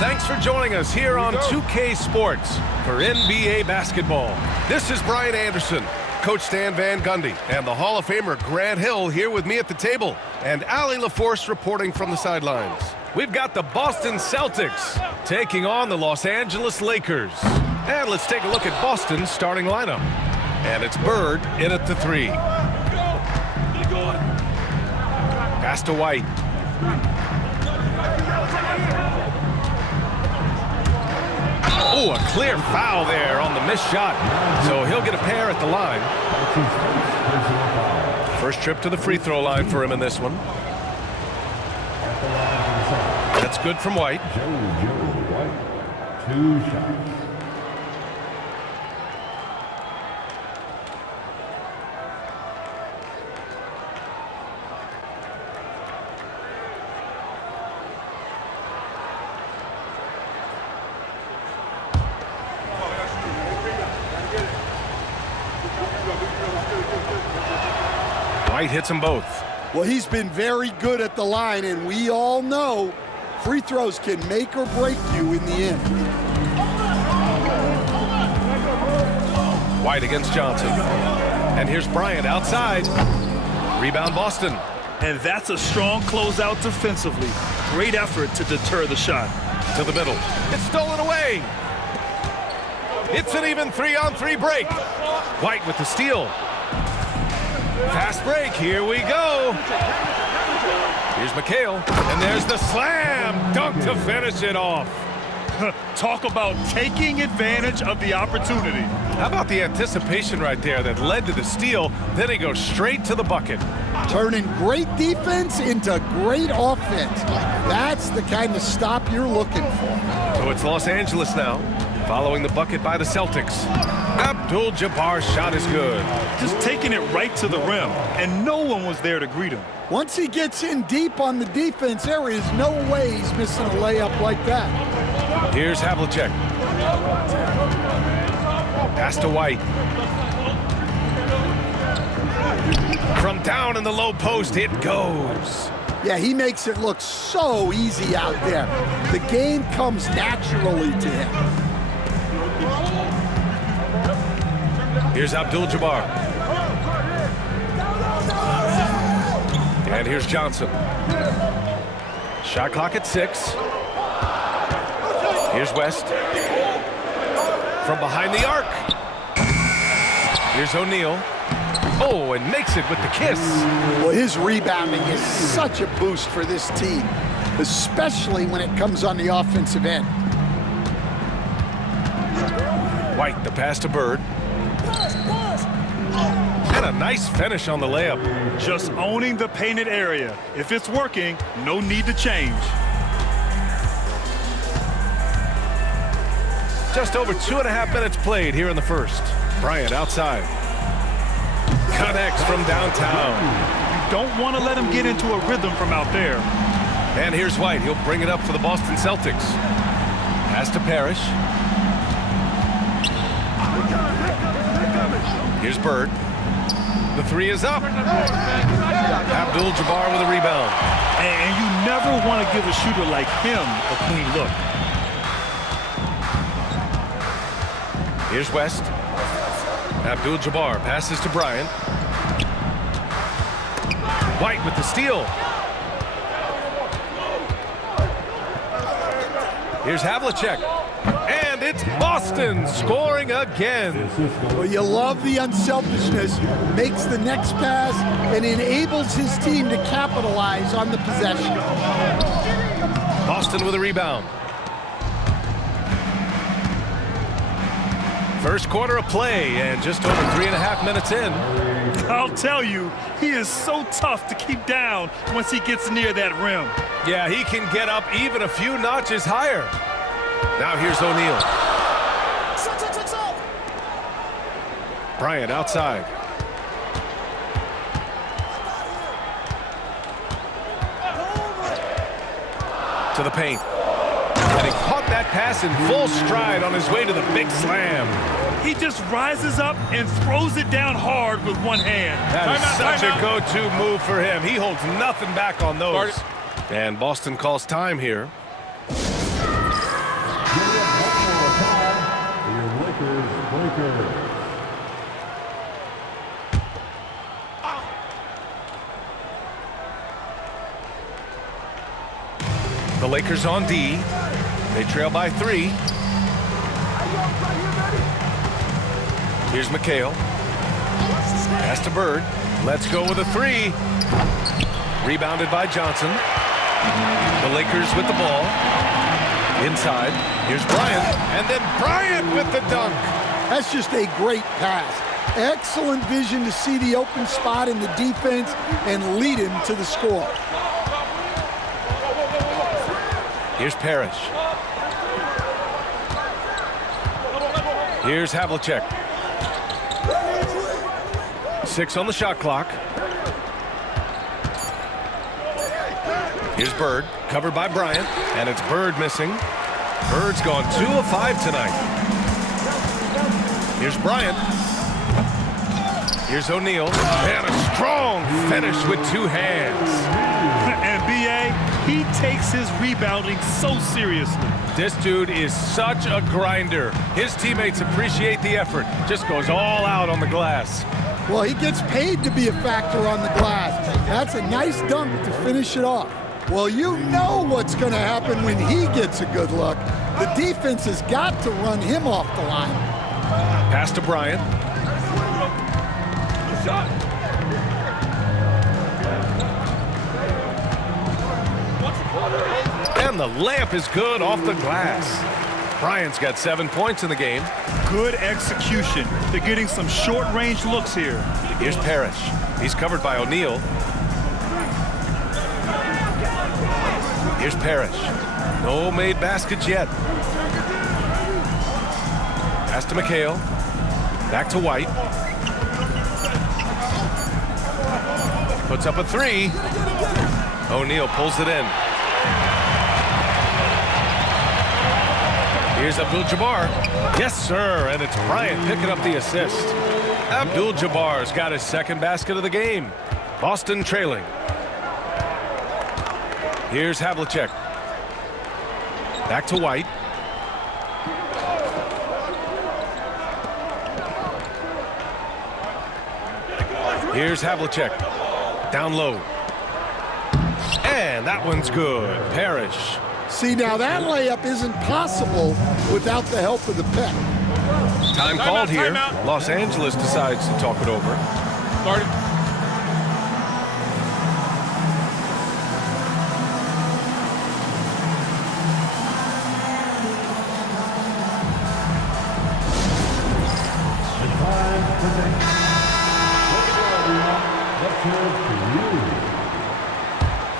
Thanks for joining us here on 2K Sports for NBA basketball. This is Brian Anderson, Coach Stan Van Gundy, and the Hall of Famer Grant Hill here with me at the table, and Allie LaForce reporting from the sidelines. We've got the Boston Celtics taking on the Los Angeles Lakers. And let's take a look at Boston's starting lineup. And it's Bird in at the 3. Pass to White. Oh, a clear foul there on the missed shot. So he'll get a pair at the line. First trip to the free throw line for him in this one. That's good from White. White, 2 shots. White hits them both. Well, he's been very good at the line, and we all know free throws can make or break you in the end. White against Johnson. And here's Bryant outside. Rebound Boston. And that's a strong closeout defensively. Great effort to deter the shot. To the middle. It's stolen away. It's an even 3-on-3 break. White with the steal. Fast break. Here we go. Here's McHale. And there's the slam dunk to finish it off. Talk about taking advantage of the opportunity. How about the anticipation right there that led to the steal? Then he goes straight to the bucket. Turning great defense into great offense. That's the kind of stop you're looking for. So it's Los Angeles now, following the bucket by the Celtics. Abdul-Jabbar's shot is good. Just taking it right to the rim, and no one was there to greet him. Once he gets in deep on the defense, there is no way he's missing a layup like that. Here's Havlicek. Pass to White. From down in the low post, it goes. Yeah, he makes it look so easy out there. The game comes naturally to him. Here's Abdul-Jabbar. And here's Johnson. Shot clock at 6. Here's West. From behind the arc. Here's O'Neal. Oh, and makes it with the kiss. Well, his rebounding is such a boost for this team, especially when it comes on the offensive end. White, the pass to Bird. And a nice finish on the layup. Just owning the painted area. If it's working, no need to change. Just over 2.5 minutes played here in the first. Bryant outside. Connects from downtown. You don't want to let him get into a rhythm from out there. And here's White. He'll bring it up for the Boston Celtics. Pass to Parrish. Here's Bird. The 3 is up. Abdul-Jabbar with a rebound. And you never want to give a shooter like him a clean look. Here's West. Abdul-Jabbar passes to Bryant. White with the steal. Here's Havlicek. And it's Boston scoring again. Well, you love the unselfishness. Makes the next pass and enables his team to capitalize on the possession. Boston with a rebound. First quarter of play and just over 3.5 minutes in. I'll tell you, he is so tough to keep down once he gets near that rim. Yeah, he can get up even a few notches higher. Now here's O'Neal. Bryant outside. To the paint. And he caught that pass in full stride on his way to the big slam. He just rises up and throws it down hard with one hand. That is such a go-to move for him. He holds nothing back on those. And Boston calls time here. your Lakers. The Lakers on D. They trail by 3. Here's McHale. Pass to Bird. Let's go with a 3. Rebounded by Johnson. The Lakers with the ball. Inside. Here's Bryant. And then Bryant with the dunk. That's just a great pass. Excellent vision to see the open spot in the defense and lead him to the score. Here's Parrish. Here's Havlicek. 6 on the shot clock. Here's Bird, covered by Bryant, and it's Bird missing. Bird's gone 2 of 5 tonight. Here's Bryant. Here's O'Neal, and a strong finish with 2 hands. And B.A., he takes his rebounding so seriously. This dude is such a grinder. His teammates appreciate the effort. Just goes all out on the glass. Well, he gets paid to be a factor on the glass. That's a nice dunk to finish it off. Well, you know what's going to happen when he gets a good look. The defense has got to run him off the line. Pass to Bryant. And the layup is good off the glass. Bryant's got 7 points in the game. Good execution. They're getting some short-range looks here. Here's Parrish. He's covered by O'Neal. Here's Parrish. No made baskets yet. Pass to McHale. Back to White. Puts up a 3. O'Neal pulls it in. Here's Abdul-Jabbar. Yes, sir, and it's Bryant picking up the assist. Abdul-Jabbar's got his 2nd basket of the game. Boston trailing. Here's Havlicek. Back to White. Here's Havlicek. Down low. And that one's good. Parrish. See, now that layup isn't possible without the help of the pick. Time called here. Los Angeles decides to talk it over. Started.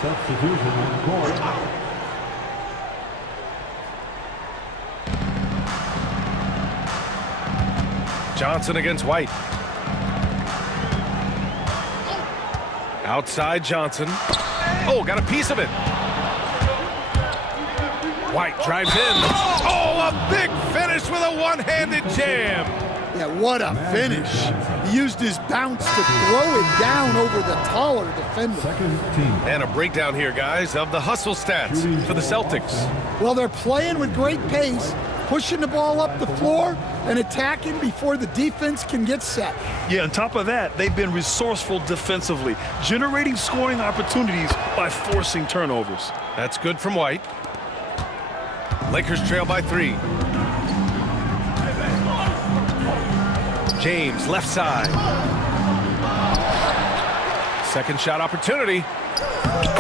Substitution on the court. Johnson against White. Outside Johnson. Oh, got a piece of it. White drives in. Oh, a big finish with a one-handed jam. Yeah, what a finish. He used his bounce to throw it down over the taller defender. And a breakdown here, guys, of the hustle stats for the Celtics. Well, they're playing with great pace, pushing the ball up the floor and attacking before the defense can get set. Yeah, on top of that, they've been resourceful defensively, generating scoring opportunities by forcing turnovers. That's good from White. Lakers trail by 3. James, left side. Second shot opportunity.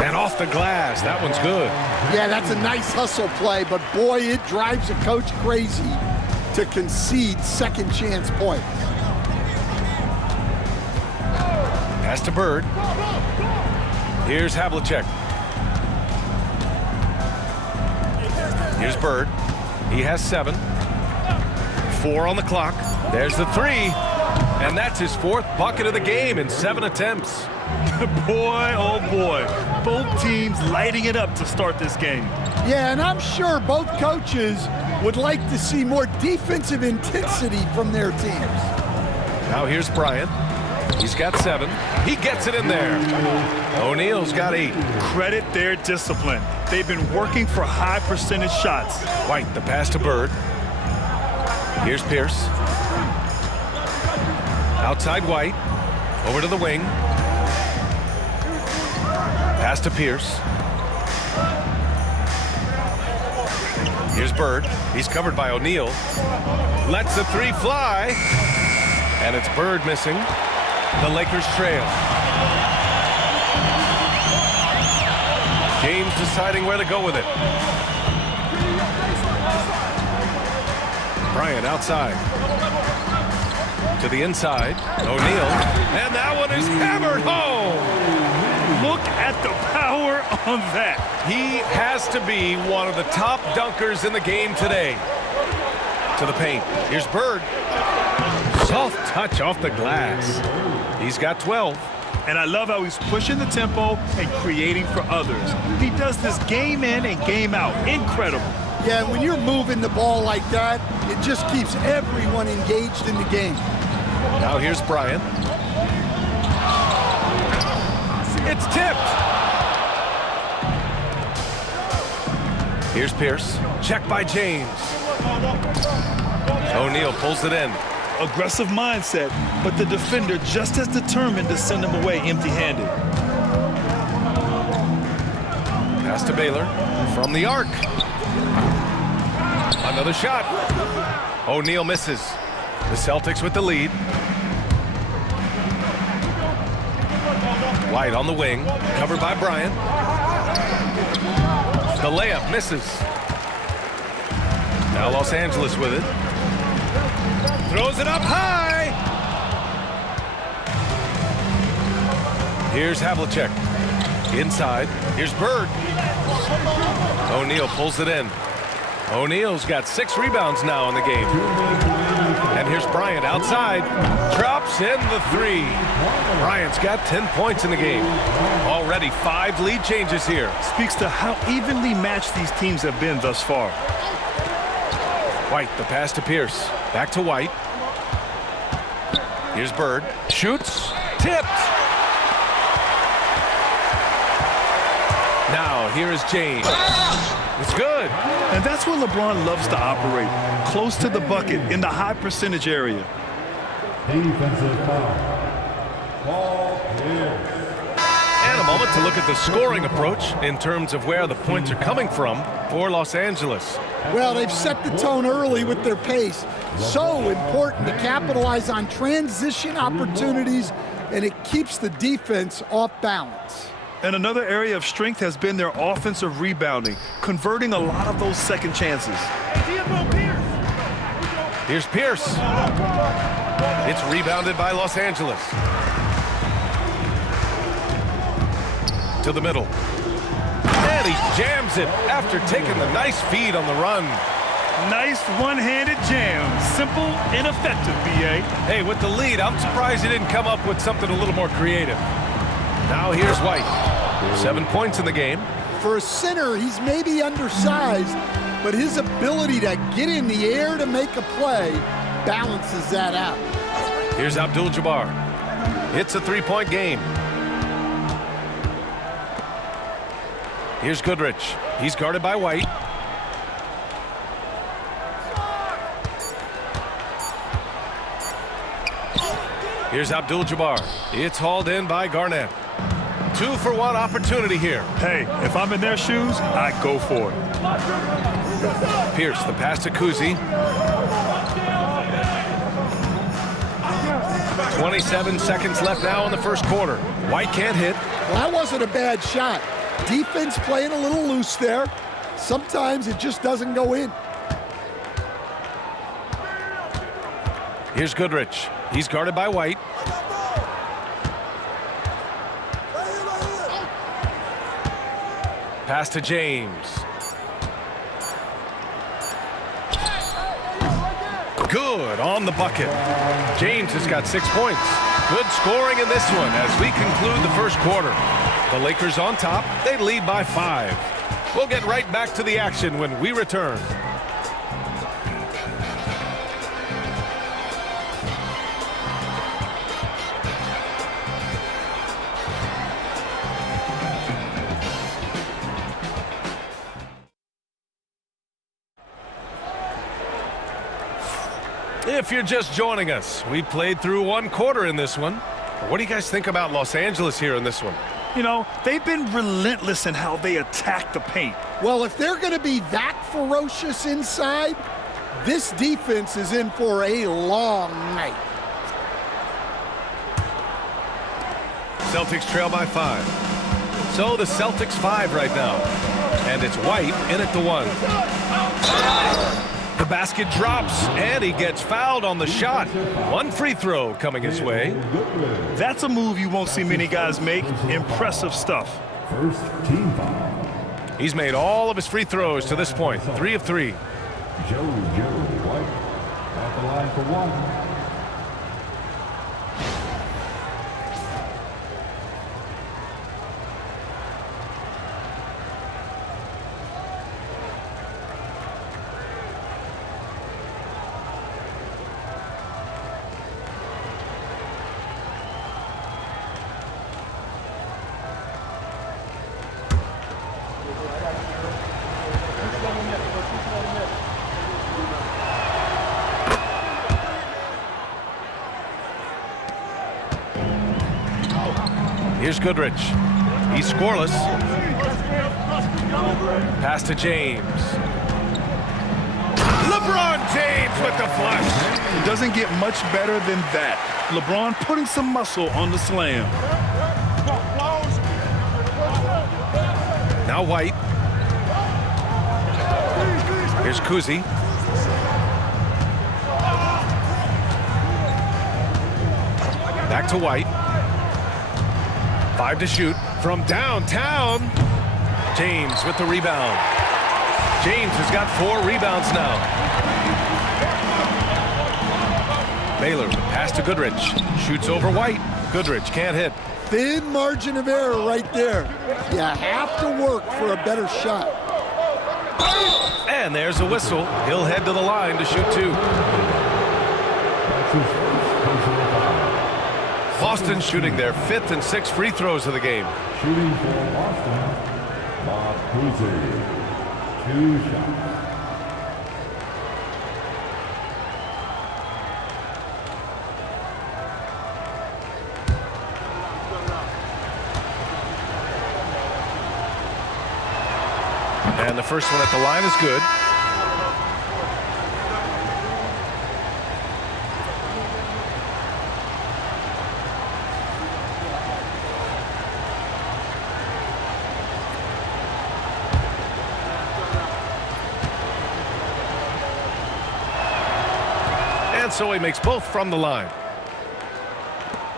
And off the glass. That one's good. Yeah, that's a nice hustle play, but boy, it drives a coach crazy to concede second chance points. Pass to Bird. Here's Havlicek. Here's Bird. He has 7. 4 on the clock. There's the 3. And that's his 4th bucket of the game in 7 attempts. Boy, oh boy. Both teams lighting it up to start this game. Yeah, and I'm sure both coaches would like to see more defensive intensity from their teams. Now here's Bryant. He's got 7. He gets it in there. O'Neal's got 8. Credit their discipline. They've been working for high percentage shots. White, the pass to Bird. Here's Pierce. Outside White. Over to the wing. Pass to Pierce. Here's Bird. He's covered by O'Neal. Lets the three fly. And it's Bird missing. The Lakers trail. James deciding where to go with it. Bryant outside. To the inside. O'Neal. And that one is hammered home. Look at the power on that. He has to be one of the top dunkers in the game today. To the paint. Here's Bird. Soft touch off the glass. He's got 12. And I love how he's pushing the tempo and creating for others. He does this game in and game out. Incredible. Yeah, when you're moving the ball like that, it just keeps everyone engaged in the game. Now here's Bryant. It's tipped. Here's Pierce. Check by James. O'Neal pulls it in. Aggressive mindset, but the defender just as determined to send him away empty-handed. Pass to Baylor from the arc. Another shot. O'Neal misses. The Celtics with the lead. White on the wing, covered by Bryant. The layup misses. Now Los Angeles with it. Throws it up high. Here's Havlicek. Inside. Here's Bird. O'Neal pulls it in. O'Neal's got 6 rebounds now in the game. And here's Bryant outside. Drops in the 3. Bryant's got 10 points in the game. Already 5 lead changes here. Speaks to how evenly matched these teams have been thus far. White, the pass to Pierce. Back to White. Here's Bird. Shoots. Tipped. Now, here is James. It's good. And that's where LeBron loves to operate. Close to the bucket, in the high percentage area. Defensive foul. Ball is. And a moment to look at the scoring approach in terms of where the points are coming from for Los Angeles. Well, they've set the tone early with their pace. So important to capitalize on transition opportunities, and it keeps the defense off balance. And another area of strength has been their offensive rebounding, converting a lot of those second chances. Here's Pierce. It's rebounded by Los Angeles. To the middle. And he jams it after taking the nice feed on the run. Nice one-handed jam. Simple and effective, B.A. Hey, with the lead, I'm surprised he didn't come up with something a little more creative. Now here's White. 7 points in the game. For a center, he's maybe undersized, but his ability to get in the air to make a play balances that out. Here's Abdul-Jabbar. It's a 3-point game. Here's Goodrich. He's guarded by White. Here's Abdul-Jabbar. It's hauled in by Garnett. 2-for-1 opportunity here. Hey, if I'm in their shoes, I go for it. Pierce, the pass to Kuzi. 27 seconds left now in the first quarter. White can't hit. Well, that wasn't a bad shot. Defense playing a little loose there. Sometimes it just doesn't go in. Here's Goodrich. He's guarded by White. Pass to James. Good on the bucket. James has got 6 points. Good scoring in this one as we conclude the first quarter. The Lakers on top. They lead by 5. We'll get right back to the action when we return. If you're just joining us, we played through one quarter in this one. What do you guys think about Los Angeles here in this one? You know, they've been relentless in how they attack the paint. Well, if they're going to be that ferocious inside, this defense is in for a long night. Celtics trail by 5. So the Celtics 5 right now. And it's White in at the 1. The basket drops, and he gets fouled on the shot. One free throw coming his way. That's a move you won't see many guys make. Impressive stuff. First team foul. He's made all of his free throws to this point. 3 of 3. Joe White at the line for 1. Here's Goodrich. He's scoreless. Pass to James. LeBron James with the flush. It doesn't get much better than that. LeBron putting some muscle on the slam. Now White. Here's Kuzi. Back to White. 5 to shoot from downtown. James with the rebound. James has got 4 rebounds now. Baylor, pass to Goodrich. Shoots over White. Goodrich can't hit. Thin margin of error right there. You have to work for a better shot. And there's a whistle. He'll head to the line to shoot 2. That's his first personal foul. Boston shooting their 5th and 6th free throws of the game. Shooting for Boston, Bob Cousy. 2 shots. And the first one at the line is good. And so he makes both from the line.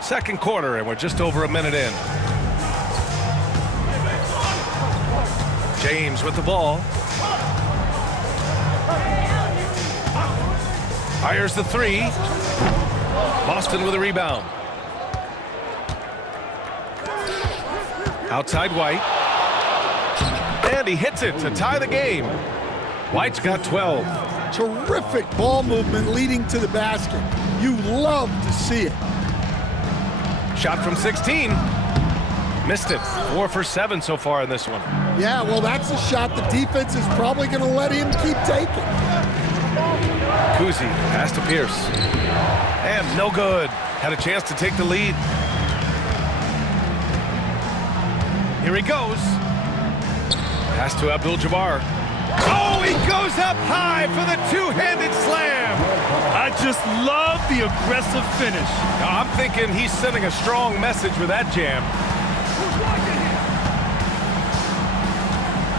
Second quarter, and we're just over a minute in. James with the ball. Fires the 3. Boston with a rebound. Outside White. And he hits it to tie the game. White's got 12. Terrific ball movement leading to the basket. You love to see it. Shot from 16. Missed it. 4 for 7 so far in this one. Yeah, well, that's a shot the defense is probably going to let him keep taking. Kuzi, pass to Pierce. And no good. Had a chance to take the lead. Here he goes. Pass to Abdul-Jabbar. Oh, he goes up high for the 2-handed slam. I just love the aggressive finish. Now, I'm thinking he's sending a strong message with that jam.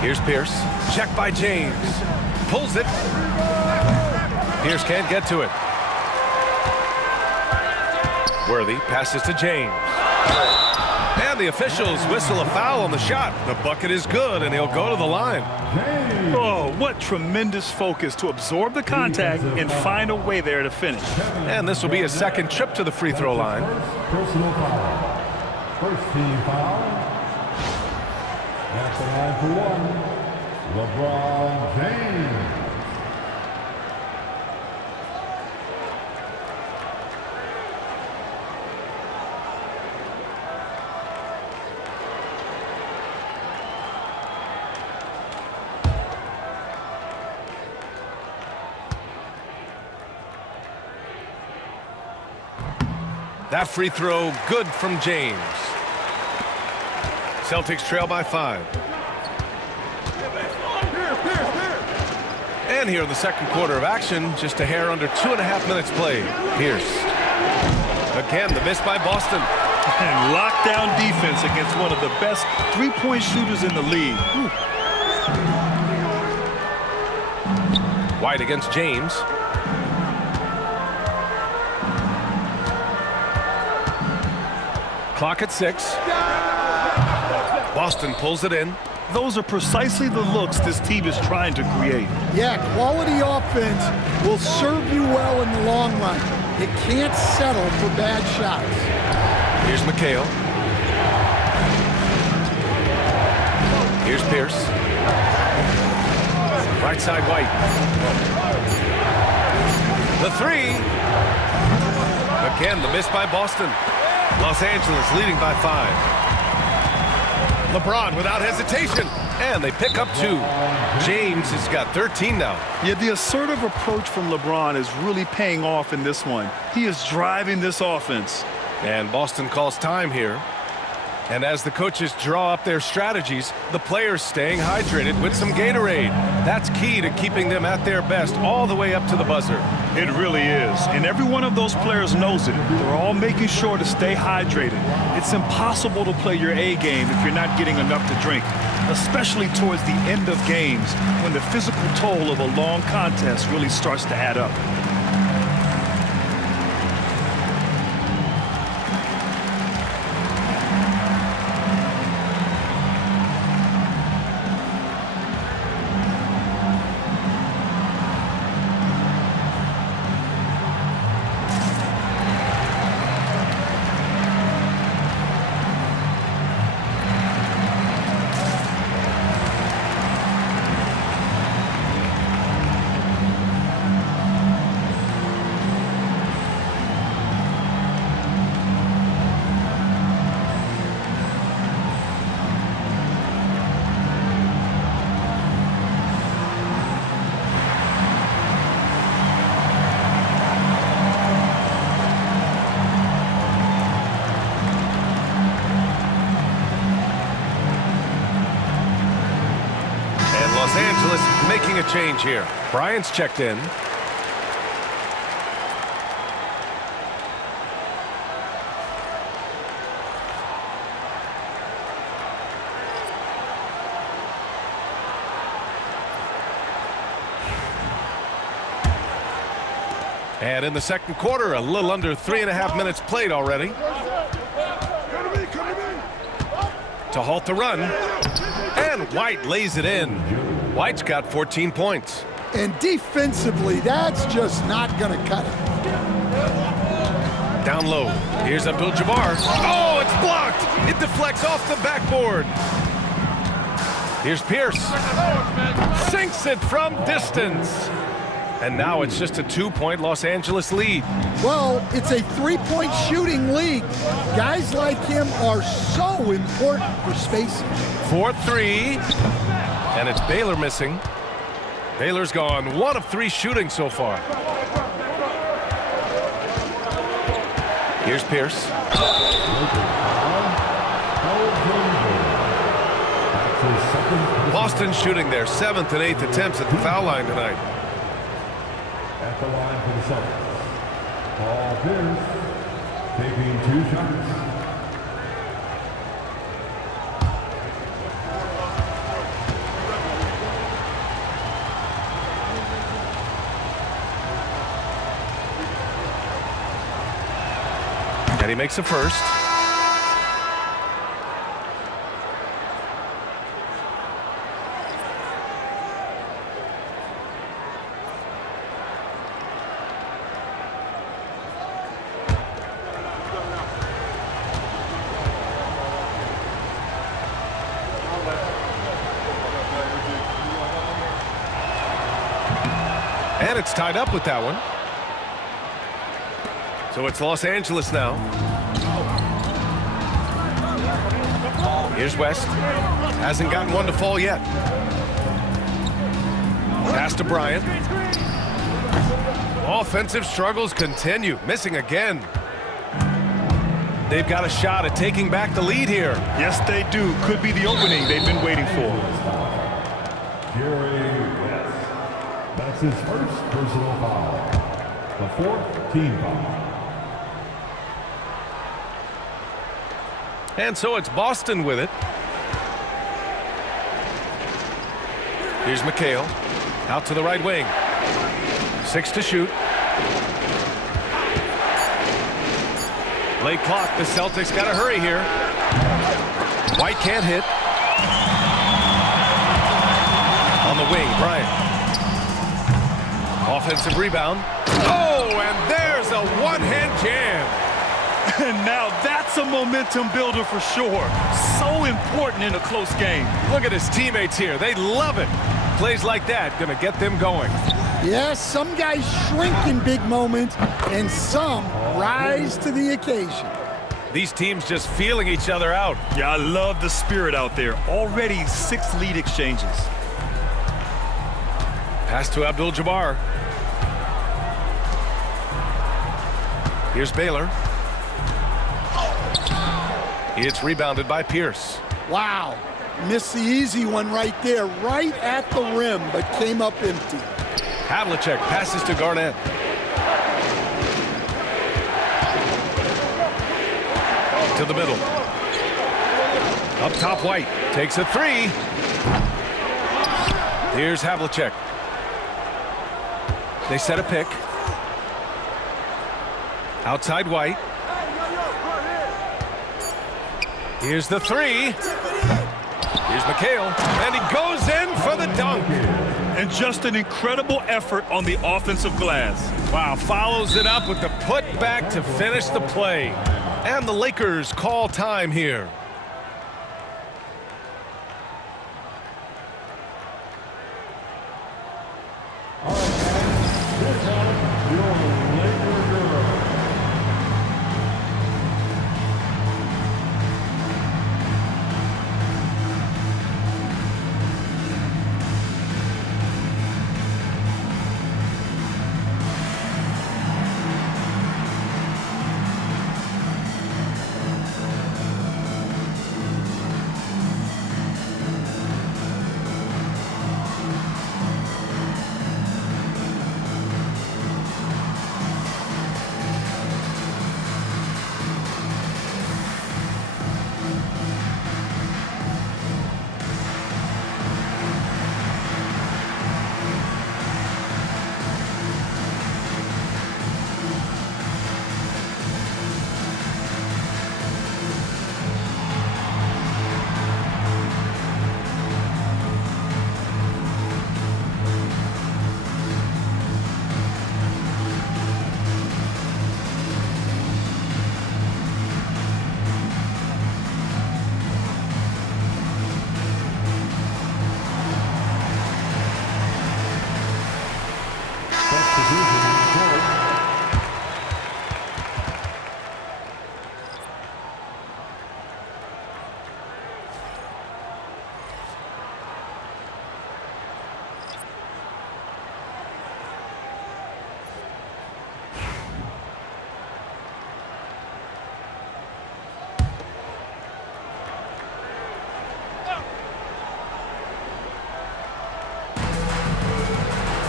Here's Pierce. Check by James. Pulls it. Pierce can't get to it. Worthy passes to James. And the officials whistle a foul on the shot. The bucket is good, and he'll go to the line. Oh, what tremendous focus to absorb the contact and find a way there to finish. And this will be his second trip to the free throw line. First personal foul. First team foul. At the line for 1, LeBron James. That free throw good from James. Celtics trail by 5. And here in the second quarter of action, just a hair under 2.5 minutes played. Pierce. Again, the miss by Boston. And lockdown defense against one of the best three-point shooters in the league. Whew. White against James. Clock at 6. Boston pulls it in. Those are precisely the looks this team is trying to create. Yeah, quality offense will serve you well in the long run. You can't settle for bad shots. Here's McHale. Here's Pierce. Right side, White. The 3. Again, the miss by Boston. Los Angeles leading by 5. LeBron without hesitation, and they pick up 2. James has got 13 now. Yeah, the assertive approach from LeBron is really paying off in this one. He is driving this offense. And Boston calls time here. And as the coaches draw up their strategies, the players staying hydrated with some Gatorade. That's key to keeping them at their best all the way up to the buzzer. It really is. And every one of those players knows it. They're all making sure to stay hydrated. It's impossible to play your A game if you're not getting enough to drink, especially towards the end of games when the physical toll of a long contest really starts to add up. Los Angeles making a change here. Bryant's checked in. And in the second quarter, a little under 3.5 minutes played already. To halt the run. And White lays it in. White's got 14 points. And defensively, that's just not going to cut it. Down low. Here's Abdul-Jabbar. Oh, it's blocked. It deflects off the backboard. Here's Pierce. Sinks it from distance. And now it's just a 2-point Los Angeles lead. Well, it's a 3-point shooting league. Guys like him are so important for spacing. 4-3. And it's Baylor missing. Baylor's gone 1 of 3 shooting so far. Here's Pierce. Boston shooting their 7th and 8th attempts at the foul line tonight. At the line for the Celtics, Paul Pierce taking 2 shots. And he makes the first. And it's tied up with that one. So it's Los Angeles now. Here's West. Hasn't gotten one to fall yet. Pass to Bryant. Offensive struggles continue. Missing again. They've got a shot at taking back the lead here. Yes, they do. Could be the opening they've been waiting for. That's his first personal foul. The fourth team foul. And so it's Boston with it. Here's McHale. Out to the right wing. 6 to shoot. Late clock. The Celtics got to hurry here. White can't hit. On the wing, Bryant. Offensive rebound. Oh, and there's a one-hand jam. And now that's a momentum builder for sure. So important in a close game. Look at his teammates here. They love it. Plays like that going to get them going. Yes, some guys shrink in big moments, and some rise to the occasion. These teams just feeling each other out. Yeah, I love the spirit out there. Already 6 lead exchanges. Pass to Abdul-Jabbar. Here's Baylor. It's rebounded by Pierce. Wow, missed the easy one right there, right at the rim, but came up empty. Havlicek passes to Garnett. To the middle. Up top, White takes a 3. Here's Havlicek. They set a pick. Outside White. Here's the 3. Here's McHale. And he goes in for the dunk. And just an incredible effort on the offensive glass. Wow, follows it up with the putback to finish the play. And the Lakers call time here.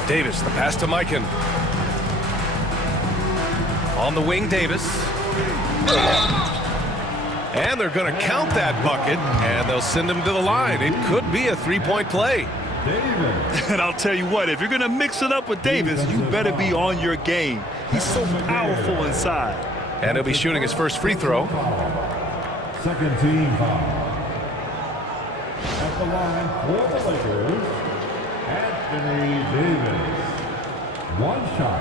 Davis, the pass to Mikan. On the wing, Davis. And they're going to count that bucket, and they'll send him to the line. It could be a three-point play. And I'll tell you what, if you're going to mix it up with Davis, you better be on your game. He's so powerful inside. And he'll be shooting his first free throw. Second team foul. At the line for the Lakers, Anthony Davis. One shot.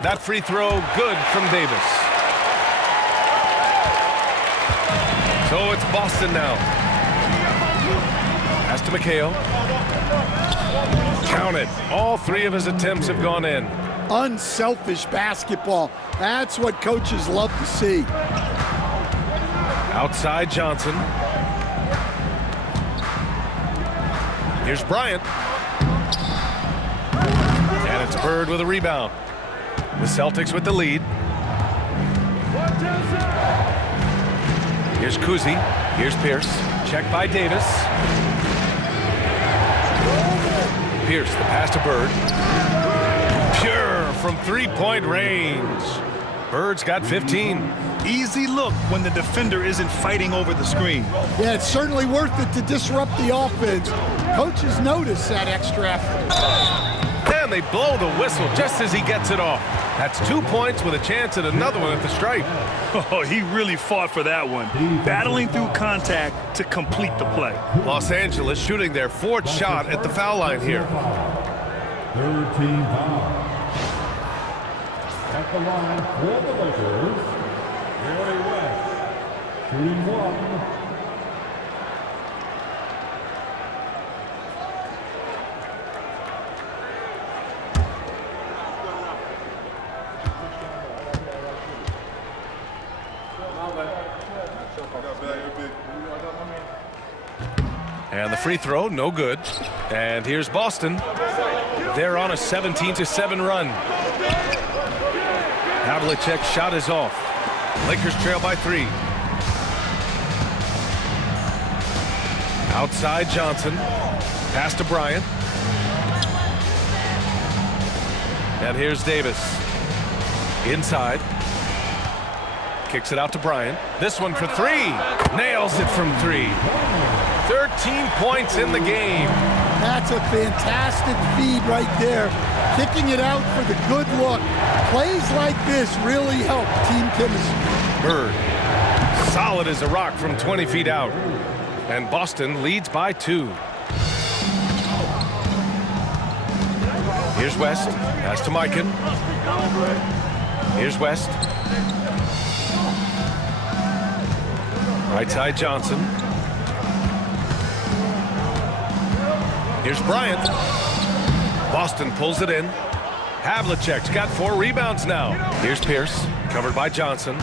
That free throw good from Davis. So it's Boston now. Pass to McHale. Count it. All three of his attempts have gone in. unselfish basketball. That's what coaches love to see. Outside Johnson. Here's Bryant. And it's Bird with a rebound. The Celtics with the lead. Here's Kuzi. Here's Pierce. Check by Davis. Pierce, the pass to Bird. Pure from three-point range. Bird's got 15. Easy look when the defender isn't fighting over the screen. Yeah, it's certainly worth it to disrupt the offense. Coaches notice that extra effort. And they blow the whistle just as he gets it off. That's 2 points with a chance at another one at the stripe. Oh, he really fought for that one. Battling through contact to complete the play. Los Angeles shooting their 4th shot at the foul line here. 13 foul. At the line for the Lakers, Jerry West, shooting 1. And the free throw, no good. And here's Boston. They're on a 17-7 run. Havlicek's shot is off. Lakers trail by 3. Outside Johnson. Pass to Bryant. And here's Davis. Inside. Kicks it out to Bryant. This one for 3. Nails it from 3. 13 points in the game. That's a fantastic feed right there. Kicking it out for the good look. Plays like this really help team chemistry. Bird, solid as a rock from 20 feet out. And Boston leads by 2. Here's West. Pass to Mikan. Here's West. Right side Johnson. Here's Bryant. Boston pulls it in. Havlicek's got 4 rebounds now. Here's Pierce, covered by Johnson.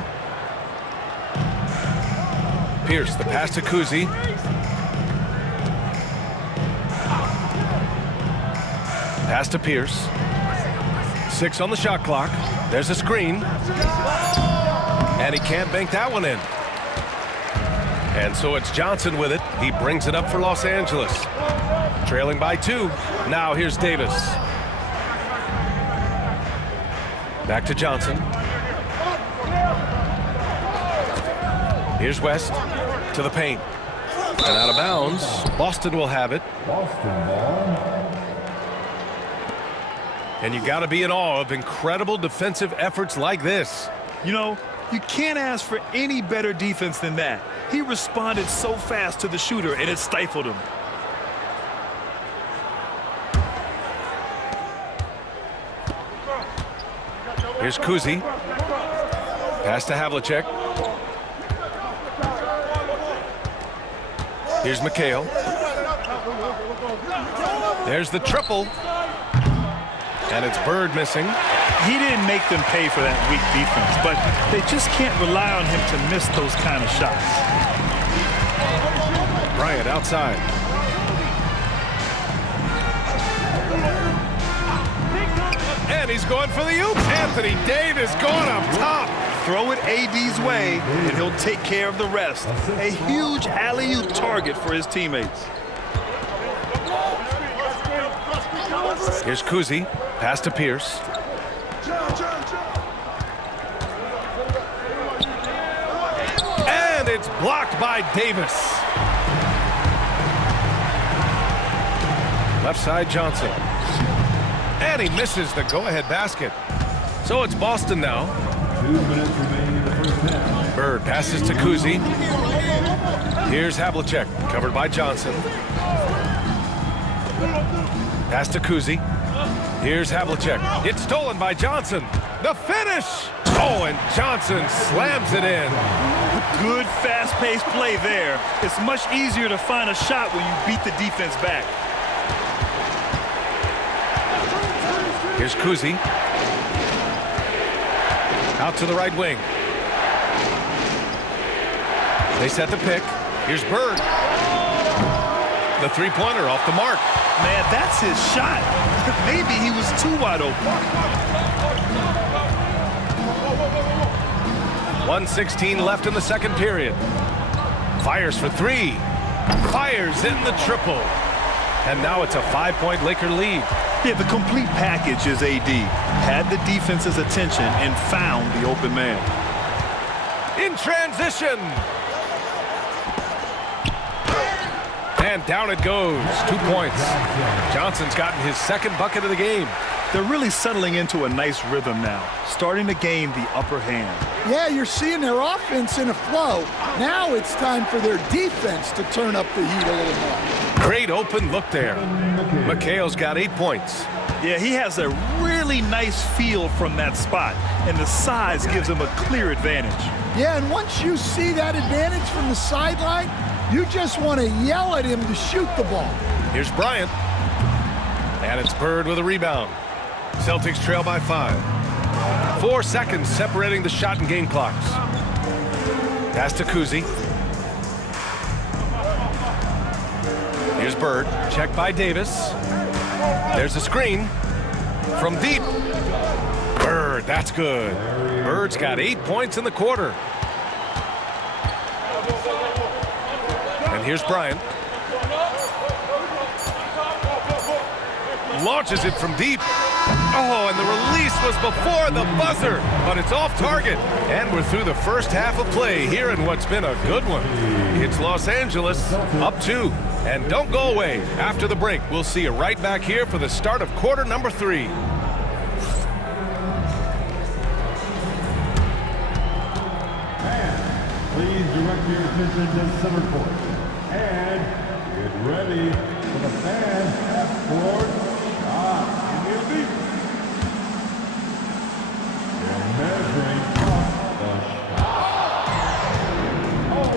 Pierce, the pass to Kuzi. Pass to Pierce. 6 on the shot clock. There's a screen. And he can't bank that one in. And so it's Johnson with it. He brings it up for Los Angeles. Trailing by 2. Now here's Davis. Back to Johnson. Here's West to the paint. And out of bounds. Boston will have it. Boston ball. And you got to be in awe of incredible defensive efforts like this. You know, you can't ask for any better defense than that. He responded so fast to the shooter, and it stifled him. Here's Kuzi. Pass to Havlicek. Here's McHale. There's the triple. And it's Bird missing. He didn't make them pay for that weak defense, but they just can't rely on him to miss those kind of shots. Bryant outside. And he's going for the oop. Anthony Davis going up top. Throw it AD's way, and he'll take care of the rest. A huge alley-oop target for his teammates. Here's Kuzi. Pass to Pierce. And it's blocked by Davis. Left side Johnson. And he misses the go-ahead basket. So it's Boston now. 2 minutes remaining in the first half. Bird passes to Kuzi. Here's Havlicek, covered by Johnson. Pass to Kuzi. Here's Havlicek. It's stolen by Johnson. The finish! Oh, and Johnson slams it in. Good fast-paced play there. It's much easier to find a shot when you beat the defense back. Here's Kuzi. Out to the right wing. They set the pick. Here's Bird. The three-pointer off the mark. Man, that's his shot. Maybe he was too wide open. 1:16 left in the second period. Fires for three. Fires in the triple. And now it's a 5-point Laker lead. Yeah, the complete package is AD. Had the defense's attention and found the open man. In transition. And down it goes. 2 points. Johnson's gotten his second bucket of the game. They're really settling into a nice rhythm now, starting to gain the upper hand. Yeah, you're seeing their offense in a flow. Now it's time for their defense to turn up the heat a little more. Great open look there. McHale's got 8 points. Yeah, he has a really nice feel from that spot, and the size gives him a clear advantage. Yeah, and once you see that advantage from the sideline, you just want to yell at him to shoot the ball. Here's Bryant. And it's Bird with a rebound. Celtics trail by 5. 4 seconds separating the shot and game clocks. Pass to Kuzi. Here's Bird. Checked by Davis. There's a screen. From deep. Bird, that's good. Bird's got 8 points in the quarter. And here's Bryant. Launches it from deep. Oh, and the release was before the buzzer, but it's off target. And we're through the first half of play here in what's been a good one. It's Los Angeles up 2. And don't go away. After the break, we'll see you right back here for the start of quarter number 3. Please direct your attention to center court. And get ready for the fan half-court shot. In the deep. They're measuring up the shot. Oh,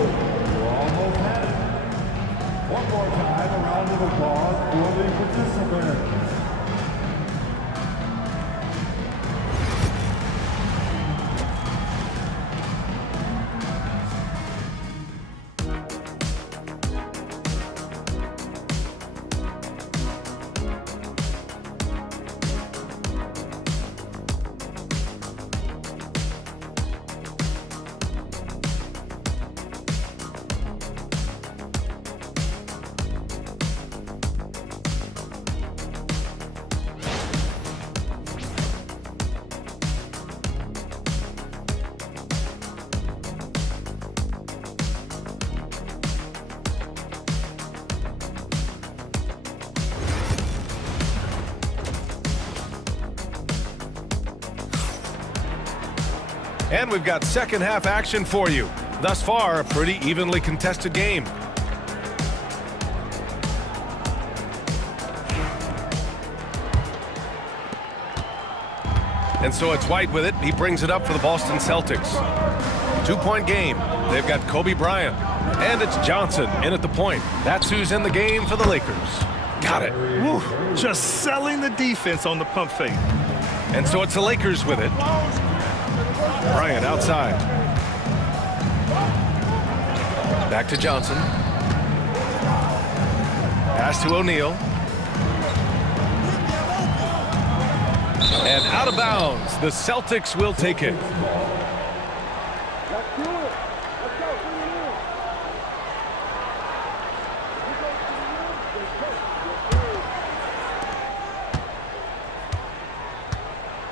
you almost had it. One more time, a round of applause for the participants. And we've got second half action for you. Thus far, a pretty evenly contested game. And so it's White with it. He brings it up for the Boston Celtics. 2-point game. They've got Kobe Bryant. And it's Johnson in at the point. That's who's in the game for the Lakers. Got it. Woo, just selling the defense on the pump fake. And so it's the Lakers with it. Bryant outside. Back to Johnson. Pass to O'Neal. And out of bounds. The Celtics will take it.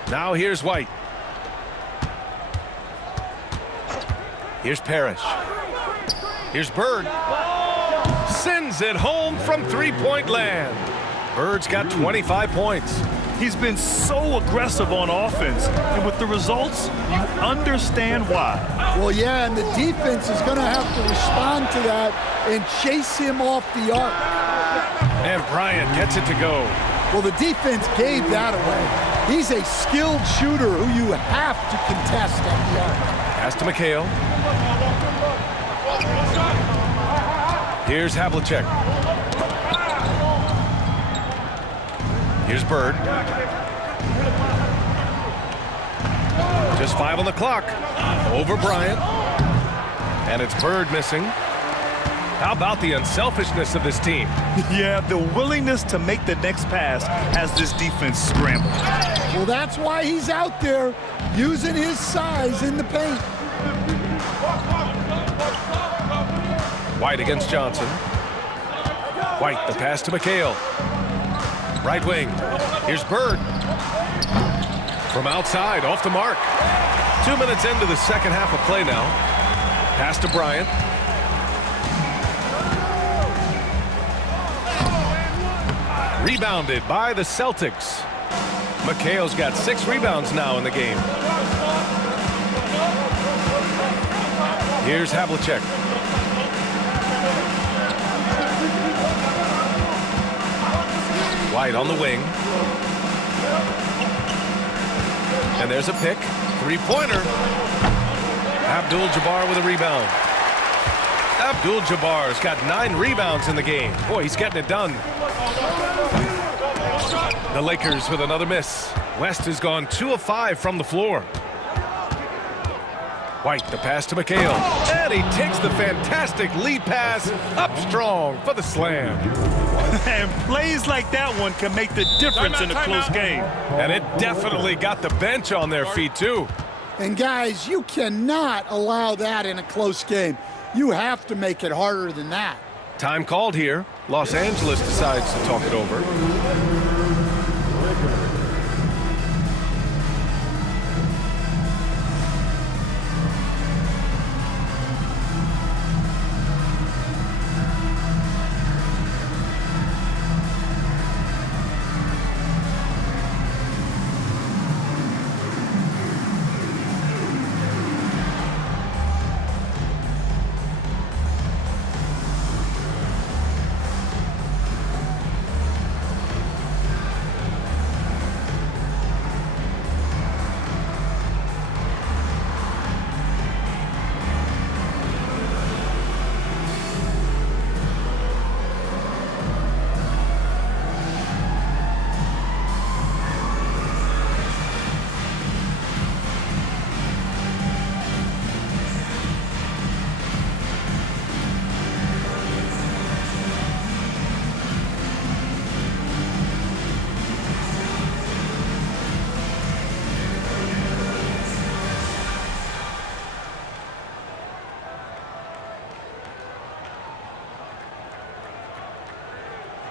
Now here's White. Here's Parrish. Here's Bird. Sends it home from three-point land. Bird's got 25 points. He's been so aggressive on offense, and with the results, you understand why. Well, yeah, and the defense is going to have to respond to that and chase him off the arc. And Bryant gets it to go. Well, the defense gave that away. He's a skilled shooter who you have to contest at the arc. Pass to McHale. Here's Havlicek. Here's Bird. Just 5 on the clock. Over Bryant. And it's Bird missing. How about the unselfishness of this team? Yeah, the willingness to make the next pass has this defense scrambled. Well, that's why he's out there using his size in the paint. White against Johnson. White, the pass to McHale. Right wing. Here's Bird. From outside, off the mark. 2 minutes into the second half of play now. Pass to Bryant. Rebounded by the Celtics. McHale's got 6 rebounds now in the game. Here's Havlicek. White on the wing. And there's a pick. Three-pointer. Abdul-Jabbar with a rebound. Abdul-Jabbar's got 9 rebounds in the game. Boy, he's getting it done. The Lakers with another miss. West has gone 2 of 5 from the floor. White, the pass to McHale. And he takes the fantastic lead pass up strong for the slam. And plays like that one can make the difference in a close game. And it definitely got the bench on their feet, too. And guys, you cannot allow that in a close game. You have to make it harder than that. Time called here. Los Angeles decides to talk it over.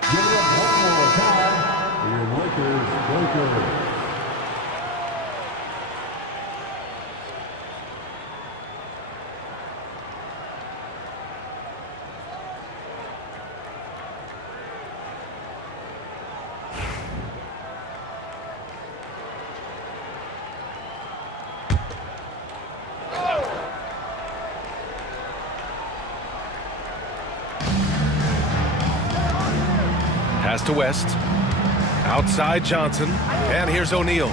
Give it up one more time for your Lakers breaker. Pass to West. Outside Johnson. And here's O'Neal.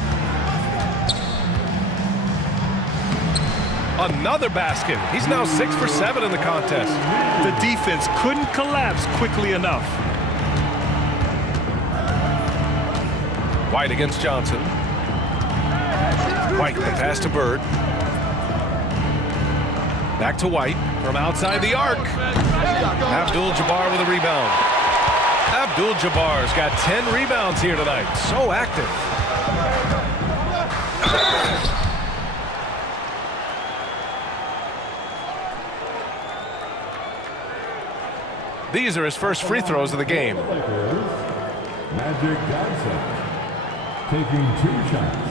Another basket. He's now 6 for 7 in the contest. The defense couldn't collapse quickly enough. White against Johnson. White, the pass to Bird. Back to White from outside the arc. Abdul-Jabbar with a rebound. Abdul-Jabbar's got 10 rebounds here tonight. So active. These are his first free throws of the game. Magic Johnson taking 2 shots.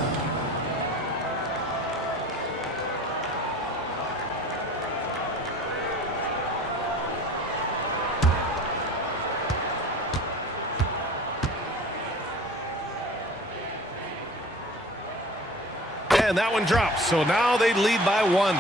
And that one drops, so now they lead by 1.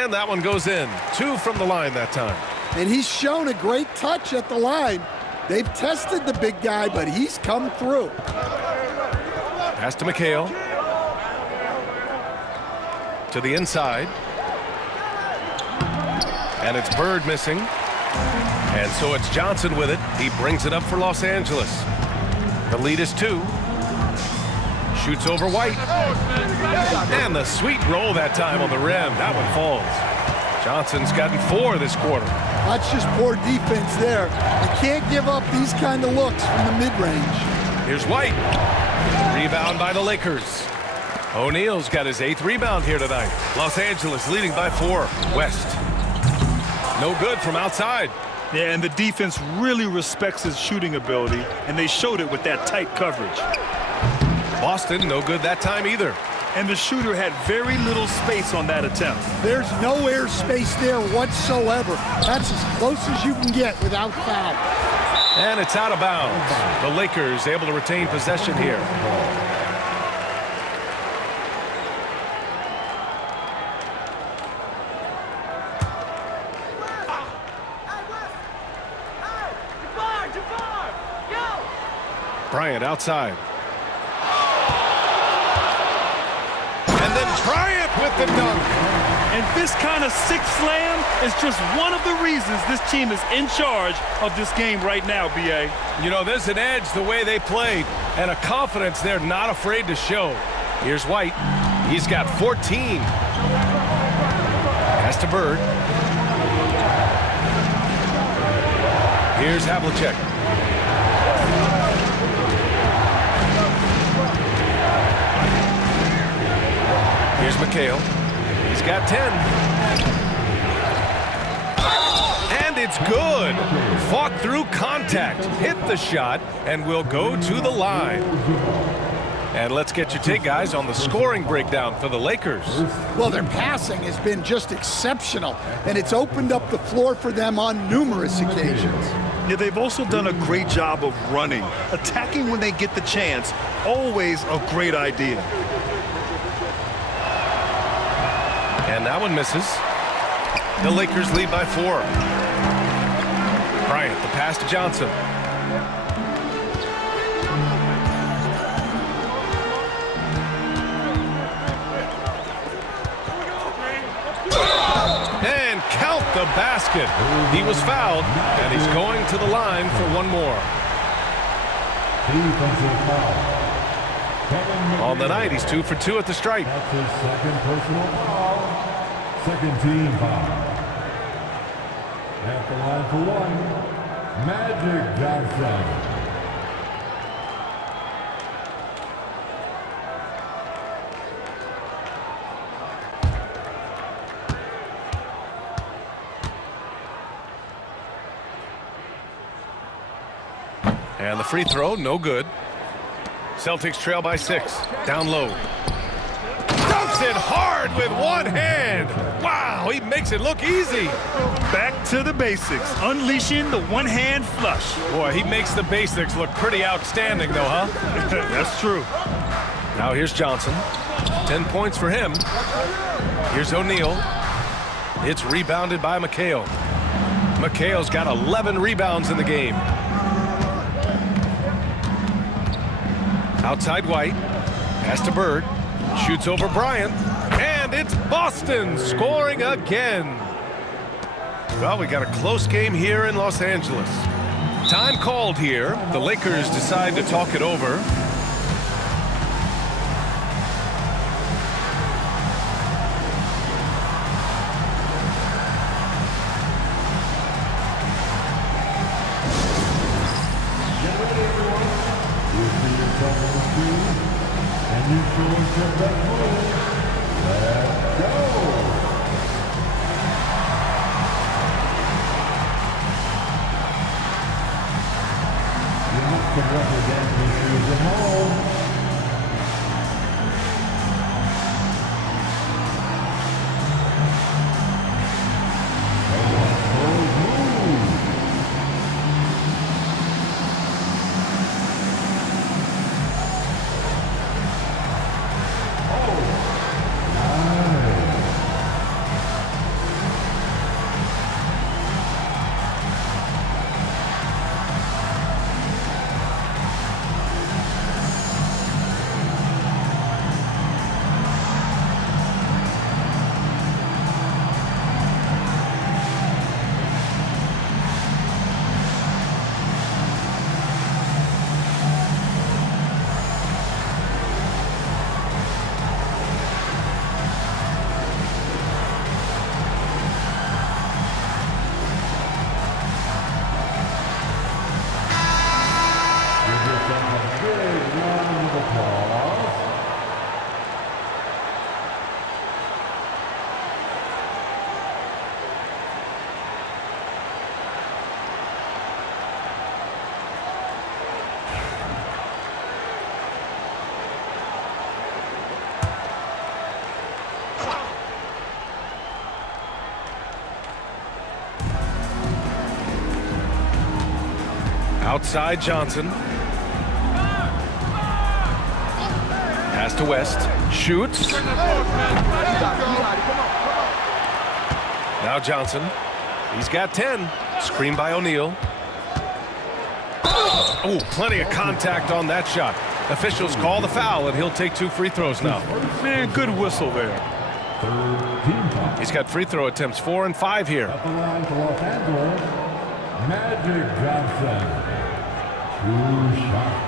And that one goes in. 2 from the line that time. And he's shown a great touch at the line. They've tested the big guy, but he's come through. Pass to McHale. To the inside. And it's Bird missing. And so it's Johnson with it. He brings it up for Los Angeles. The lead is 2. Shoots over White. And the sweet roll that time on the rim. That one falls. Johnson's gotten 4 this quarter. That's just poor defense there. You can't give up these kind of looks from the mid-range. Here's White. Rebound by the Lakers. O'Neal's got his 8th rebound here tonight. Los Angeles leading by 4. West. No good from outside. Yeah, and the defense really respects his shooting ability, and they showed it with that tight coverage. Boston, no good that time either. And the shooter had very little space on that attempt. There's no air space there whatsoever. That's as close as you can get without foul. And it's out of bounds. The Lakers able to retain possession here. Bryant outside. And then Bryant with the dunk. And this kind of sick slam is just one of the reasons this team is in charge of this game right now, B.A. You know, there's an edge the way they played and a confidence they're not afraid to show. Here's White. He's got 14. Pass to Bird. Here's Havlicek. Here's McHale. He's got 10. And it's good. Fought through contact. Hit the shot and will go to the line. And let's get your take, guys, on the scoring breakdown for the Lakers. Well, their passing has been just exceptional, and it's opened up the floor for them on numerous occasions. Yeah, they've also done a great job of running. Attacking when they get the chance, always a great idea. And that one misses. The Lakers lead by 4. Bryant, the pass to Johnson. And count the basket. He was fouled, and he's going to the line for one more. Defensive foul. On the night, he's 2 for 2 at the stripe. That's his 2nd personal foul. 2nd team foul. At the line for 1, Magic Johnson. And the free throw, no good. Celtics trail by 6. Down low. Dunks it hard with one hand. Wow, he makes it look easy. Back to the basics, unleashing the one-hand flush. Boy, he makes the basics look pretty outstanding, though, huh? That's true. Now here's Johnson. 10 points for him. Here's O'Neal. It's rebounded by McHale. McHale's got 11 rebounds in the game. Outside White. Pass to Bird. Shoots over Bryant. And it's Boston scoring again. Well, we got a close game here in Los Angeles. Time called here. The Lakers decide to talk it over. And you show us your best move. Let's go. You must have represented the shoes at home. Outside Johnson. Pass to West. Shoots. Now Johnson. He's got 10. Screen by O'Neal. Oh, plenty of contact on that shot. Officials call the foul, and he'll take 2 free throws now. Man, good whistle there. He's got free throw attempts 4 and 5 here. At the line for Los Angeles, Magic Johnson. 2 shots.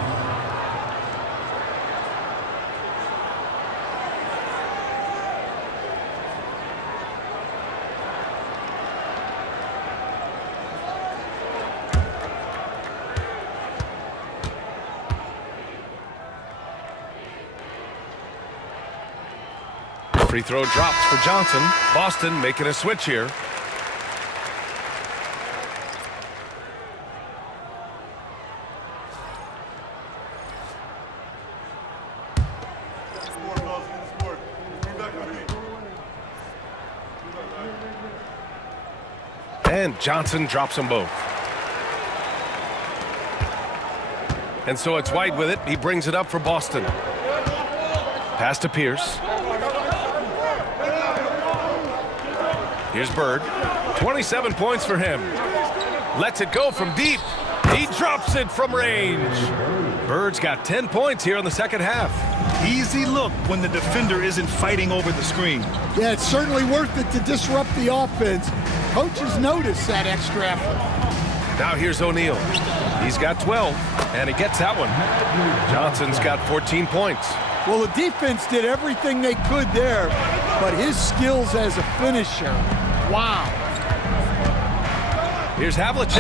Free throw drops for Johnson. Boston making a switch here. And Johnson drops them both. And so it's White with it. He brings it up for Boston. Pass to Pierce. Here's Bird. 27 points for him. Lets it go from deep. He drops it from range. Bird's got 10 points here in the second half. Easy look when the defender isn't fighting over the screen. Yeah, it's certainly worth it to disrupt the offense. Coaches notice that extra effort. Now here's O'Neal. He's got 12, and he gets that one. Johnson's got 14 points. Well, the defense did everything they could there, but his skills as a finisher, wow. Here's Havlicek.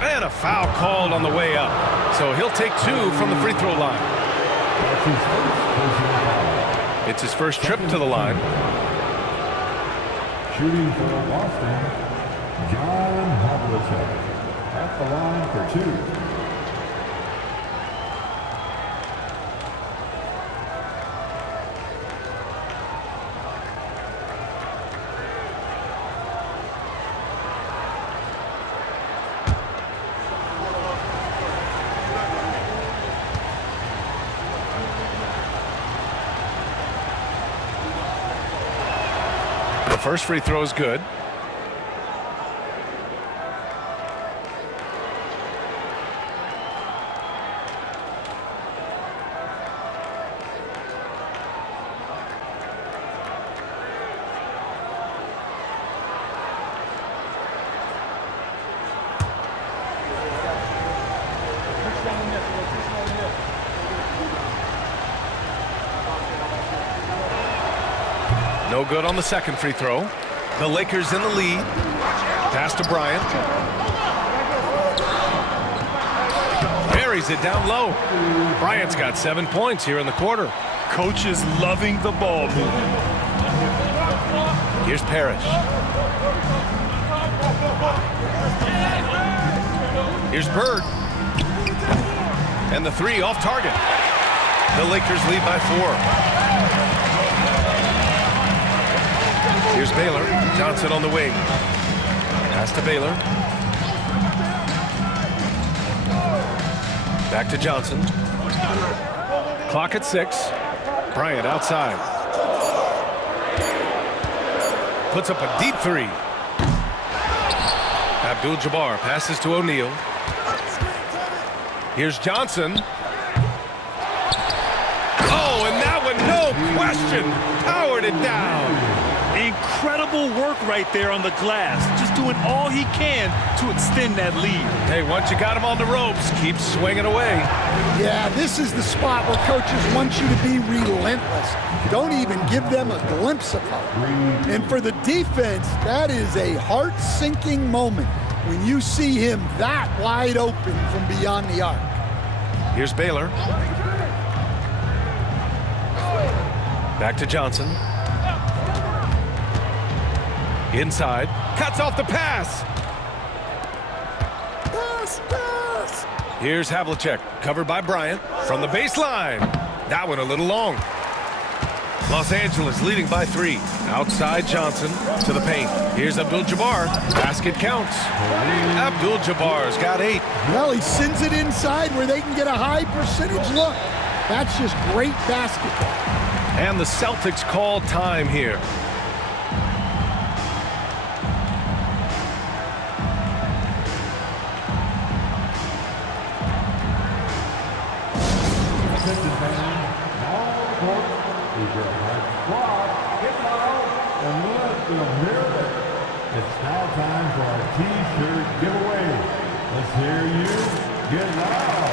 And a foul called on the way up. So he'll take 2 from the free throw line. It's his first trip to the line. Shooting for Boston, John Havlicek. At the line for 2. The first free throw is good. No good on the second free throw. The Lakers in the lead. Pass to Bryant. Buries it down low. Bryant's got 7 points here in the quarter. Coach is loving the ball movement. Here's Parrish. Here's Bird. And the 3 off target. The Lakers lead by 4. Here's Baylor. Johnson on the wing. Pass to Baylor. Back to Johnson. Clock at 6. Bryant outside. Puts up a deep 3. Abdul-Jabbar passes to O'Neal. Here's Johnson. Oh, and that one, no question, powered it down. Incredible work right there on the glass. Just doing all he can to extend that lead. Hey, once you got him on the ropes, keep swinging away. Yeah, this is the spot where coaches want you to be relentless. Don't even give them a glimpse of hope. And for the defense, that is a heart-sinking moment when you see him that wide open from beyond the arc. Here's Baylor. Back to Johnson. Inside. Cuts off the pass. Pass. Here's Havlicek. Covered by Bryant. From the baseline. That one a little long. Los Angeles leading by 3. Outside Johnson to the paint. Here's Abdul-Jabbar. Basket counts. Abdul-Jabbar's got 8. Well, he sends it inside where they can get a high percentage look. That's just great basketball. And the Celtics call time here. It's now time for our T-shirt giveaway. Let's hear you get loud.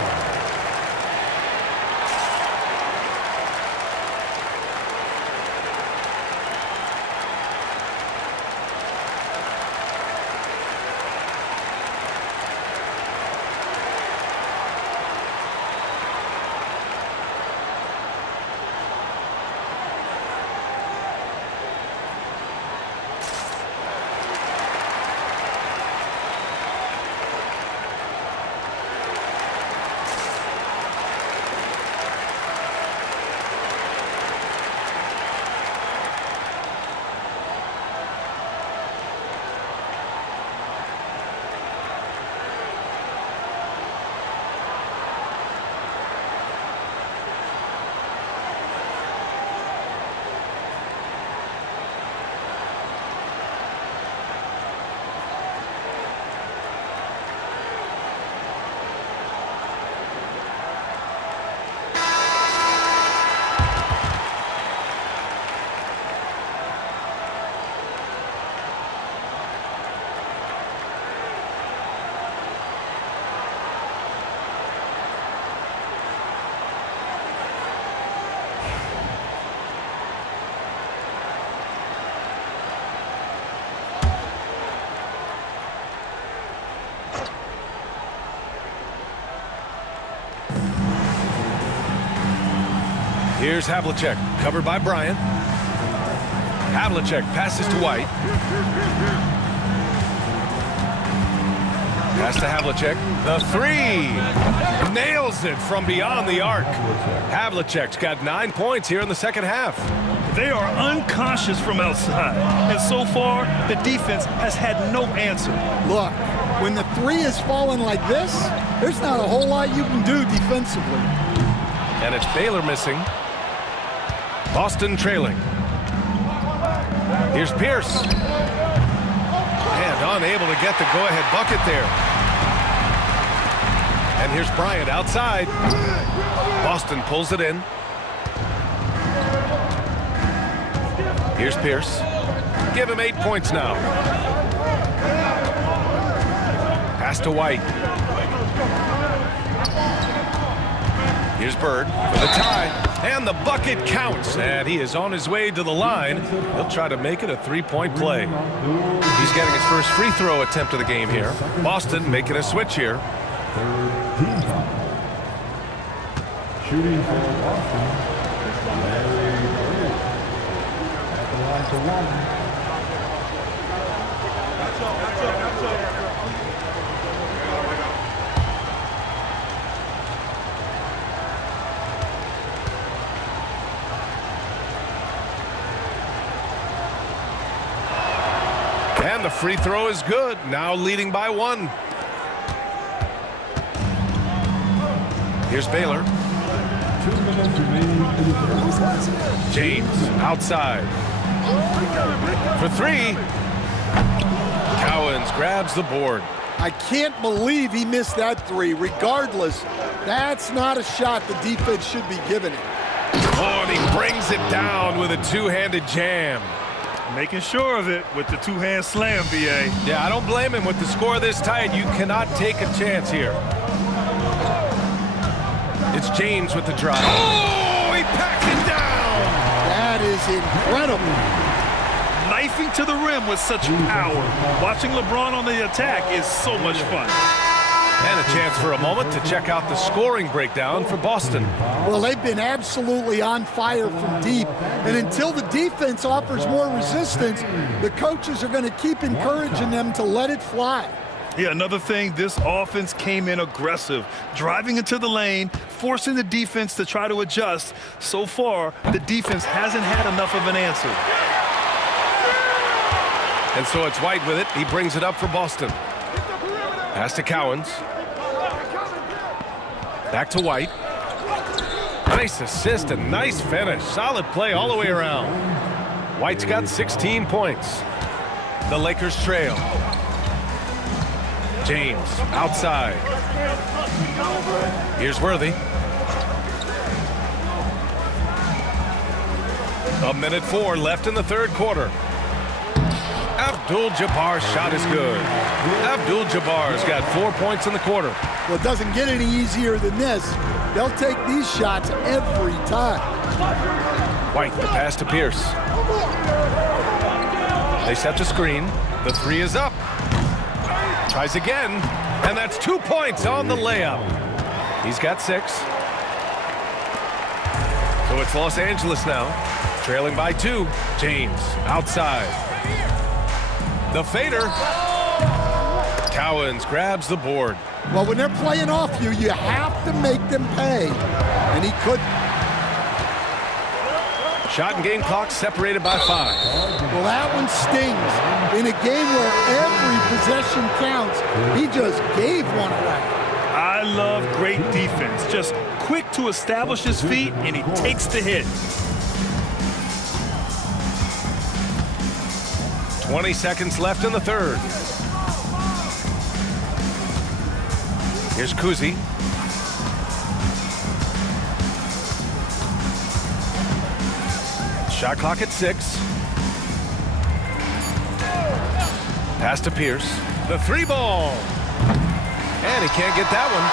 Here's Havlicek, covered by Bryant. Havlicek passes to White. Pass to Havlicek. The 3. Nails it from beyond the arc. Havlicek's got 9 points here in the second half. They are unconscious from outside, and so far, the defense has had no answer. Look, when the 3 is falling like this, there's not a whole lot you can do defensively. And it's Baylor missing. Boston trailing. Here's Pierce. And unable to get the go-ahead bucket there. And here's Bryant outside. Boston pulls it in. Here's Pierce. Give him 8 points now. Pass to White. Here's Bird for the tie. And the bucket counts. And he is on his way to the line. He'll try to make it a 3-point play. He's getting his first free throw attempt of the game here. Boston making a switch here. Shooting for Boston. Larry Bird. At the line for 1. And the free throw is good. Now leading by 1. Here's Baylor. 2 minutes remaining. James outside. For 3. Cowens grabs the board. I can't believe he missed that 3. Regardless, that's not a shot the defense should be giving it. Oh, and he brings it down with a two-handed jam. Making sure of it with the two-hand slam, B.A. Yeah, I don't blame him. With the score this tight, you cannot take a chance here. It's James with the drive. Oh, he packs it down! That is incredible. Knifing to the rim with such power. Watching LeBron on the attack is so much fun. And a chance for a moment to check out the scoring breakdown for Boston. Well, they've been absolutely on fire from deep. And until the defense offers more resistance, the coaches are going to keep encouraging them to let it fly. Yeah, another thing, this offense came in aggressive, driving into the lane, forcing the defense to try to adjust. So far, the defense hasn't had enough of an answer. And so it's White with it. He brings it up for Boston. Pass to Cowens. Back to White. Nice assist and nice finish. Solid play all the way around. White's got 16 points. The Lakers trail. James outside. Here's Worthy. 1:04 left in the third quarter. Abdul-Jabbar's shot is good. Abdul-Jabbar's got 4 points in the quarter. Well, it doesn't get any easier than this. They'll take these shots every time. White, the pass to Pierce. They set the screen. The three is up. Tries again, and that's 2 points on the layup. He's got 6. So it's Los Angeles now, trailing by 2. James outside. The fader. Cowens grabs the board. Well, when they're playing off you, you have to make them pay. And he couldn't. Shot and game clock separated by 5. Well, that one stings. In a game where every possession counts, he just gave one away. I love great defense. Just quick to establish his feet, and he takes the hit. 20 seconds left in the third. Here's Kuzi. Shot clock at 6. Pass to Pierce. The 3 ball. And he can't get that one.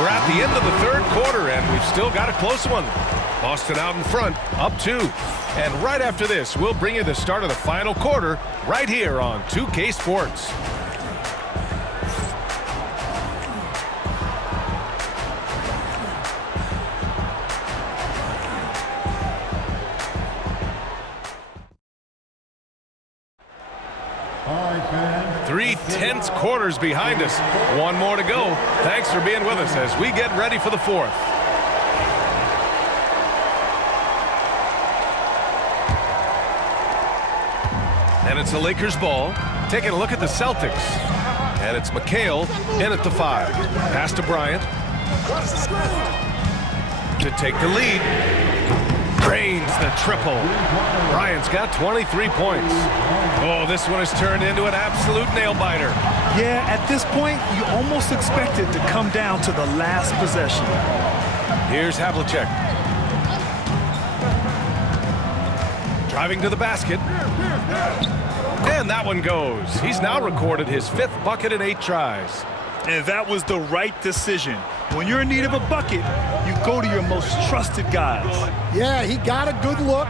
We're at the end of the third quarter, and we've still got a close one. Boston out in front, up 2. And right after this, we'll bring you the start of the final quarter right here on 2K Sports. All right, fans. 3 tense quarters behind us. One more to go. Thanks for being with us as we get ready for the fourth. And it's the Lakers ball. Taking a look at the Celtics. And it's McHale in at the 5. Pass to Bryant. To take the lead. Drains the triple. Bryant's got 23 points. Oh, this one has turned into an absolute nail-biter. Yeah, at this point, you almost expect it to come down to the last possession. Here's Havlicek. Driving to the basket. And that one goes. He's now recorded his 5th bucket in 8 tries. And that was the right decision. When you're in need of a bucket, you go to your most trusted guys. Yeah, he got a good look,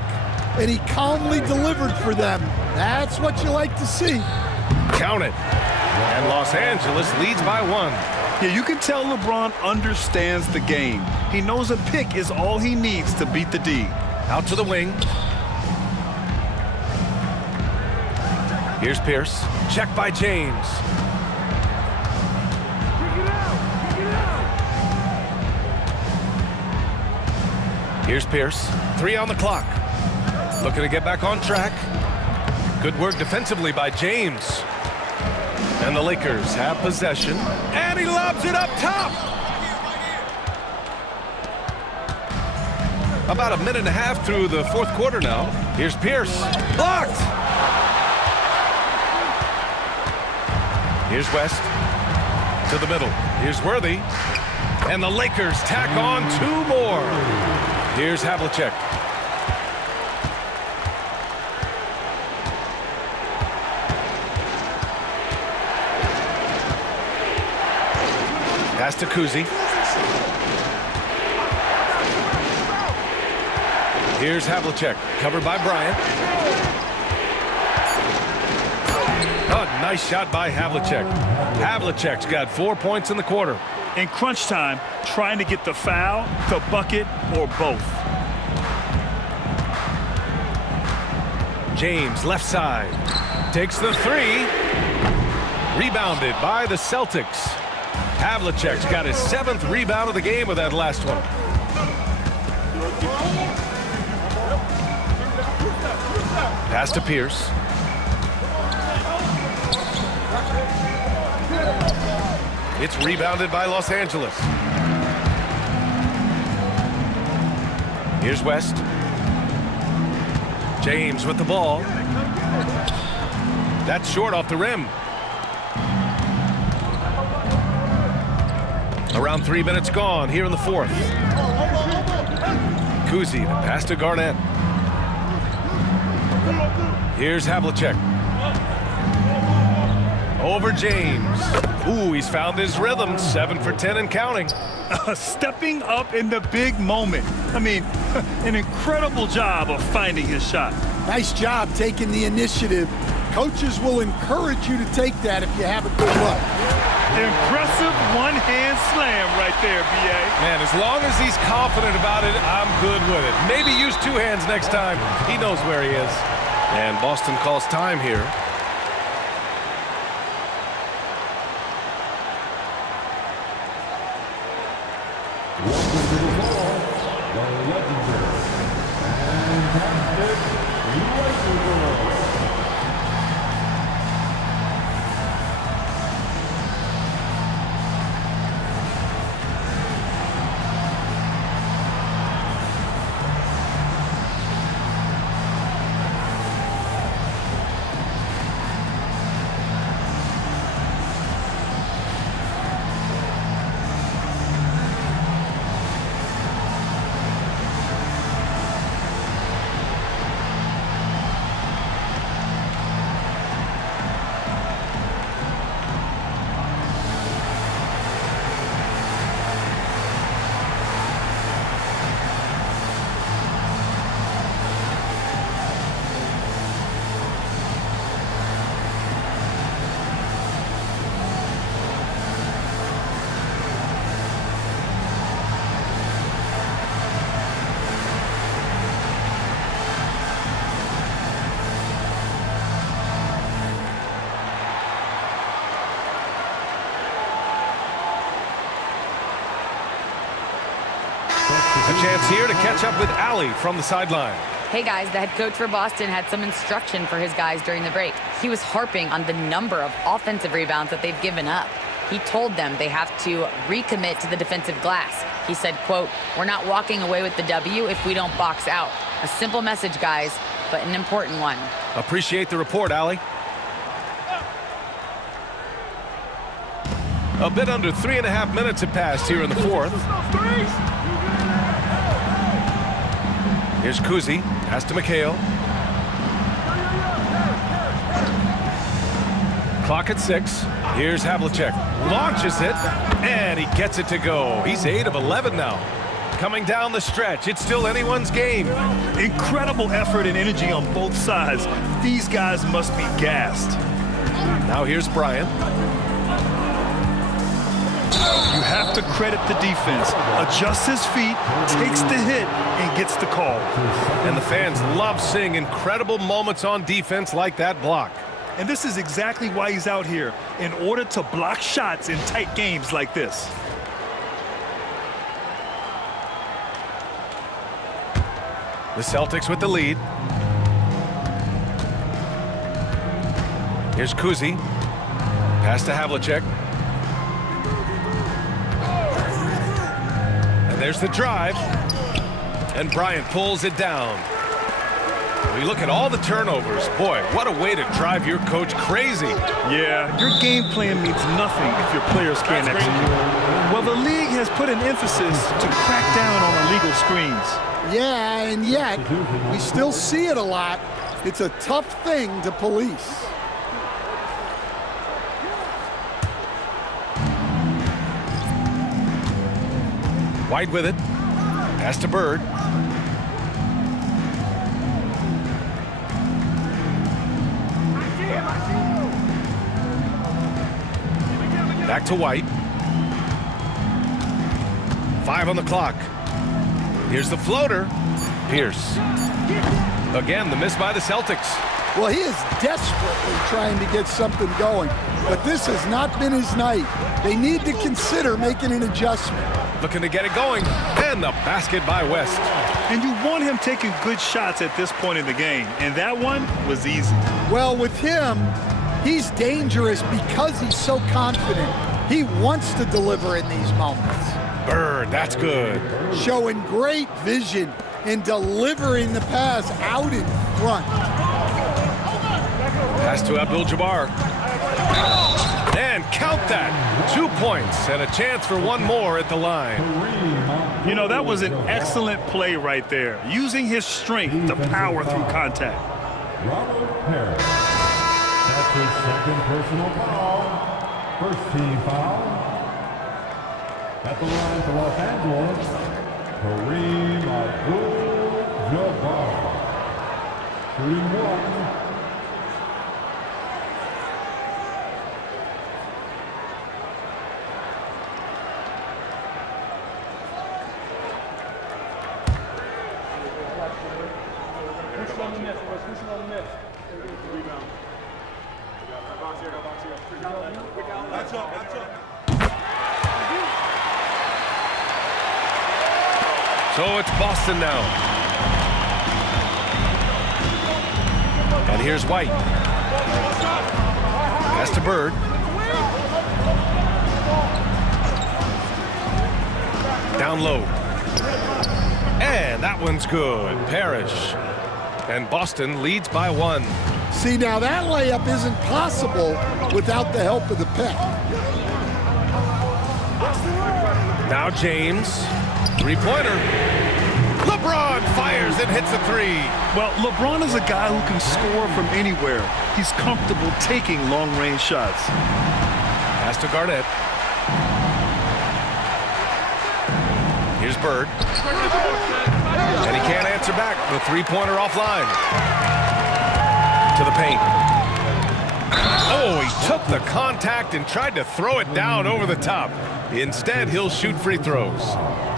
and he calmly delivered for them. That's what you like to see. Count it. And Los Angeles leads by 1. Yeah, you can tell LeBron understands the game. He knows a pick is all he needs to beat the D. Out to the wing. Here's Pierce. Check by James. Here's Pierce. 3 on the clock. Looking to get back on track. Good work defensively by James. And the Lakers have possession. And he lobs it up top. About a minute and a half through the fourth quarter now. Here's Pierce. Blocked. Here's West. To the middle. Here's Worthy. And the Lakers tack on 2 more. Here's Havlicek. Pass to Kuzi. Here's Havlicek, covered by Bryant. Oh, nice shot by Havlicek. Havlicek's got 4 points in the quarter. In crunch time, trying to get the foul, the bucket, or both. James, left side. Takes the 3. Rebounded by the Celtics. Havlicek's got his 7th rebound of the game with that last one. Pass to Pierce. It's rebounded by Los Angeles. Here's West. James with the ball. That's short off the rim. Around 3 minutes gone here in the 4th. Kuzi, the pass to Garnett. Here's Havlicek. Over James. Ooh, he's found his rhythm. 7 for 10 and counting. Stepping up in the big moment. I mean, an incredible job of finding his shot. Nice job taking the initiative. Coaches will encourage you to take that if you have a good look. Impressive one-hand slam right there, B.A. Man, as long as he's confident about it, I'm good with it. Maybe use 2 hands next time. He knows where he is. And Boston calls time here. A chance here to catch up with Allie from the sideline. Hey guys, the head coach for Boston had some instruction for his guys during the break. He was harping on the number of offensive rebounds that they've given up. He told them they have to recommit to the defensive glass. He said, quote, "We're not walking away with the W if we don't box out." A simple message, guys, but an important one. Appreciate the report, Allie. A bit under 3.5 minutes have passed here in the 4th. Here's Kuzi. Pass to McHale. Clock at 6. Here's Havlicek. Launches it, and he gets it to go. He's 8 of 11 now. Coming down the stretch, it's still anyone's game. Incredible effort and energy on both sides. These guys must be gassed. Now here's Bryant. You have to credit the defense. Adjusts his feet, takes the hit, and gets the call. And the fans love seeing incredible moments on defense like that block. And this is exactly why he's out here, in order to block shots in tight games like this. The Celtics with the lead. Here's Kuzi. Pass to Havlicek. And there's the drive. And Bryant pulls it down. We look at all the turnovers. Boy, what a way to drive your coach crazy. Yeah, your game plan means nothing if your players can't execute. Well, the league has put an emphasis to crack down on illegal screens. Yeah, and yet, we still see it a lot. It's a tough thing to police. White with it. Pass to Bird. Back to White. 5 on the clock. Here's the floater. Pierce. Again, the miss by the Celtics. Well, he is desperately trying to get something going, but this has not been his night. They need to consider making an adjustment. Looking to get it going, and the basket by West. And you want him taking good shots at this point in the game, and that one was easy. Well, with him, he's dangerous because he's so confident. He wants to deliver in these moments. Bird, that's good. Showing great vision in delivering the pass out in front. Pass to Abdul-Jabbar. And count that. 2 points and a chance for one more at the line. You know, that was an excellent play right there, using his strength to power through contact. Robert Parrish. That's his second personal foul. First team foul. At the line for Los Angeles, Kareem Abdul-Jabbar. Shooting one. So it's Boston now. And here's White. Pass to Bird. Down low. And that one's good. Parrish. And Boston leads by 1. See, now that layup isn't possible without the help of the pick. Now James. Three-pointer. LeBron fires and hits a 3. Well, LeBron is a guy who can score from anywhere. He's comfortable taking long-range shots. Pass to Garnett. Here's Bird. And he can't answer back. The three-pointer offline. To the paint. Oh, he took the contact and tried to throw it down over the top. Instead, he'll shoot free throws.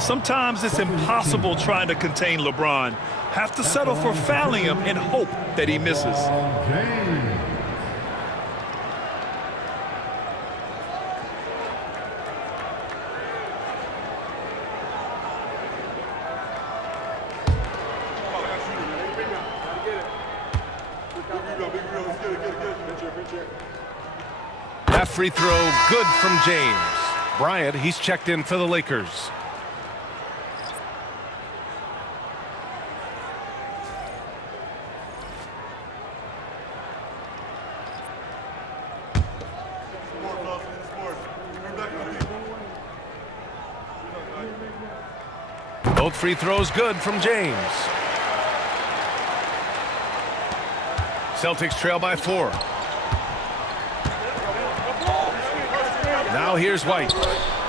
Sometimes it's impossible trying to contain LeBron. Have to settle for fouling him and hope that he misses. James. That free throw good from James. Bryant, he's checked in for the Lakers. Both free throws good from James. Celtics trail by 4. Now here's White.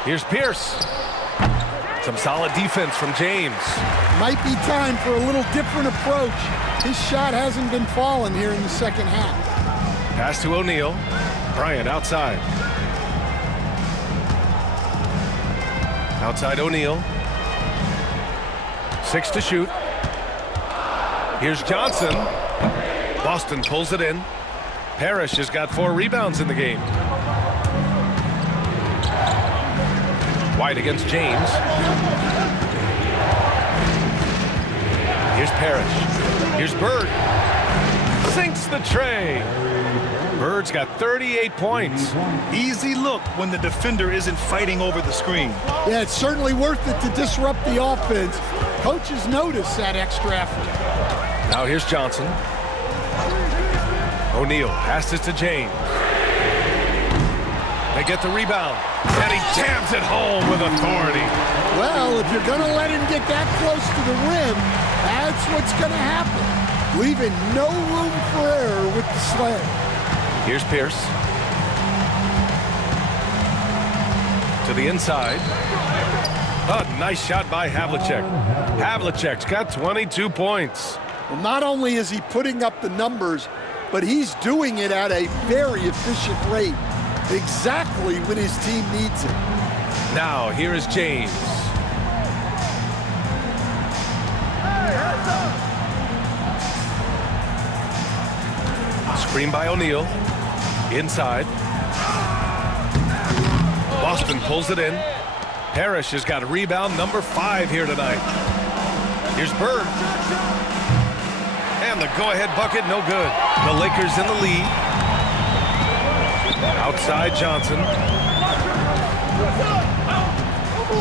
Here's Pierce. Some solid defense from James. Might be time for a little different approach. His shot hasn't been falling here in the second half. Pass to O'Neal. Bryant outside. Outside O'Neal. 6 to shoot. Here's Johnson. Boston pulls it in. Parrish has got 4 rebounds in the game. White against James. Here's Parrish. Here's Bird. Sinks the tray. Bird's got 38 points. Easy look when the defender isn't fighting over the screen. Yeah, it's certainly worth it to disrupt the offense. Coaches notice that extra effort. Now here's Johnson. O'Neal passes to James. They get the rebound, and he jams it home with authority. Well, if you're going to let him get that close to the rim, that's what's going to happen. Leaving no room for error with the slam. Here's Pierce. To the inside. A nice shot by Havlicek. Havlicek's got 22 points. Well, not only is he putting up the numbers, but he's doing it at a very efficient rate. Exactly when his team needs it. Now, here is James. Screen by O'Neal. Inside. Boston pulls it in. Parrish has got rebound number 5 here tonight. Here's Bird. And the go-ahead bucket, no good. The Lakers in the lead. Outside Johnson.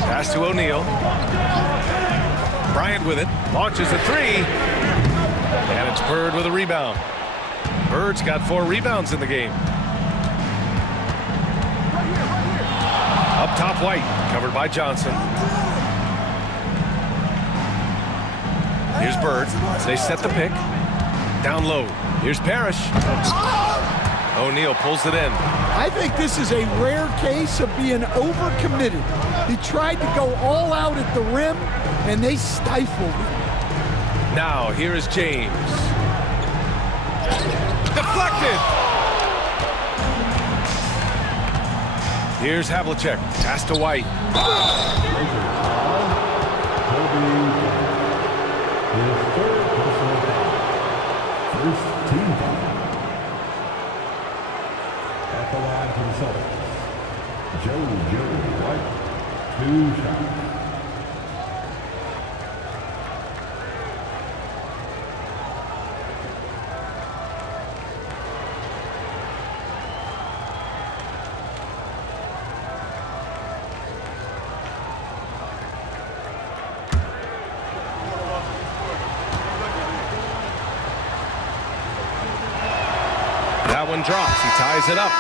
Pass to O'Neal. Bryant with it. Launches a 3. And it's Bird with a rebound. Bird's got 4 rebounds in the game. Up top, White. Covered by Johnson. Here's Bird. They set the pick. Down low. Here's Parrish. O'Neal pulls it in. I think this is a rare case of being overcommitted. He tried to go all out at the rim, and they stifled him. Now, here is James. Deflected! Here's Havlicek. Pass to White. First team foul. At the line for the Celtics, Joe White, 2 shots. That one drops. He ties it up.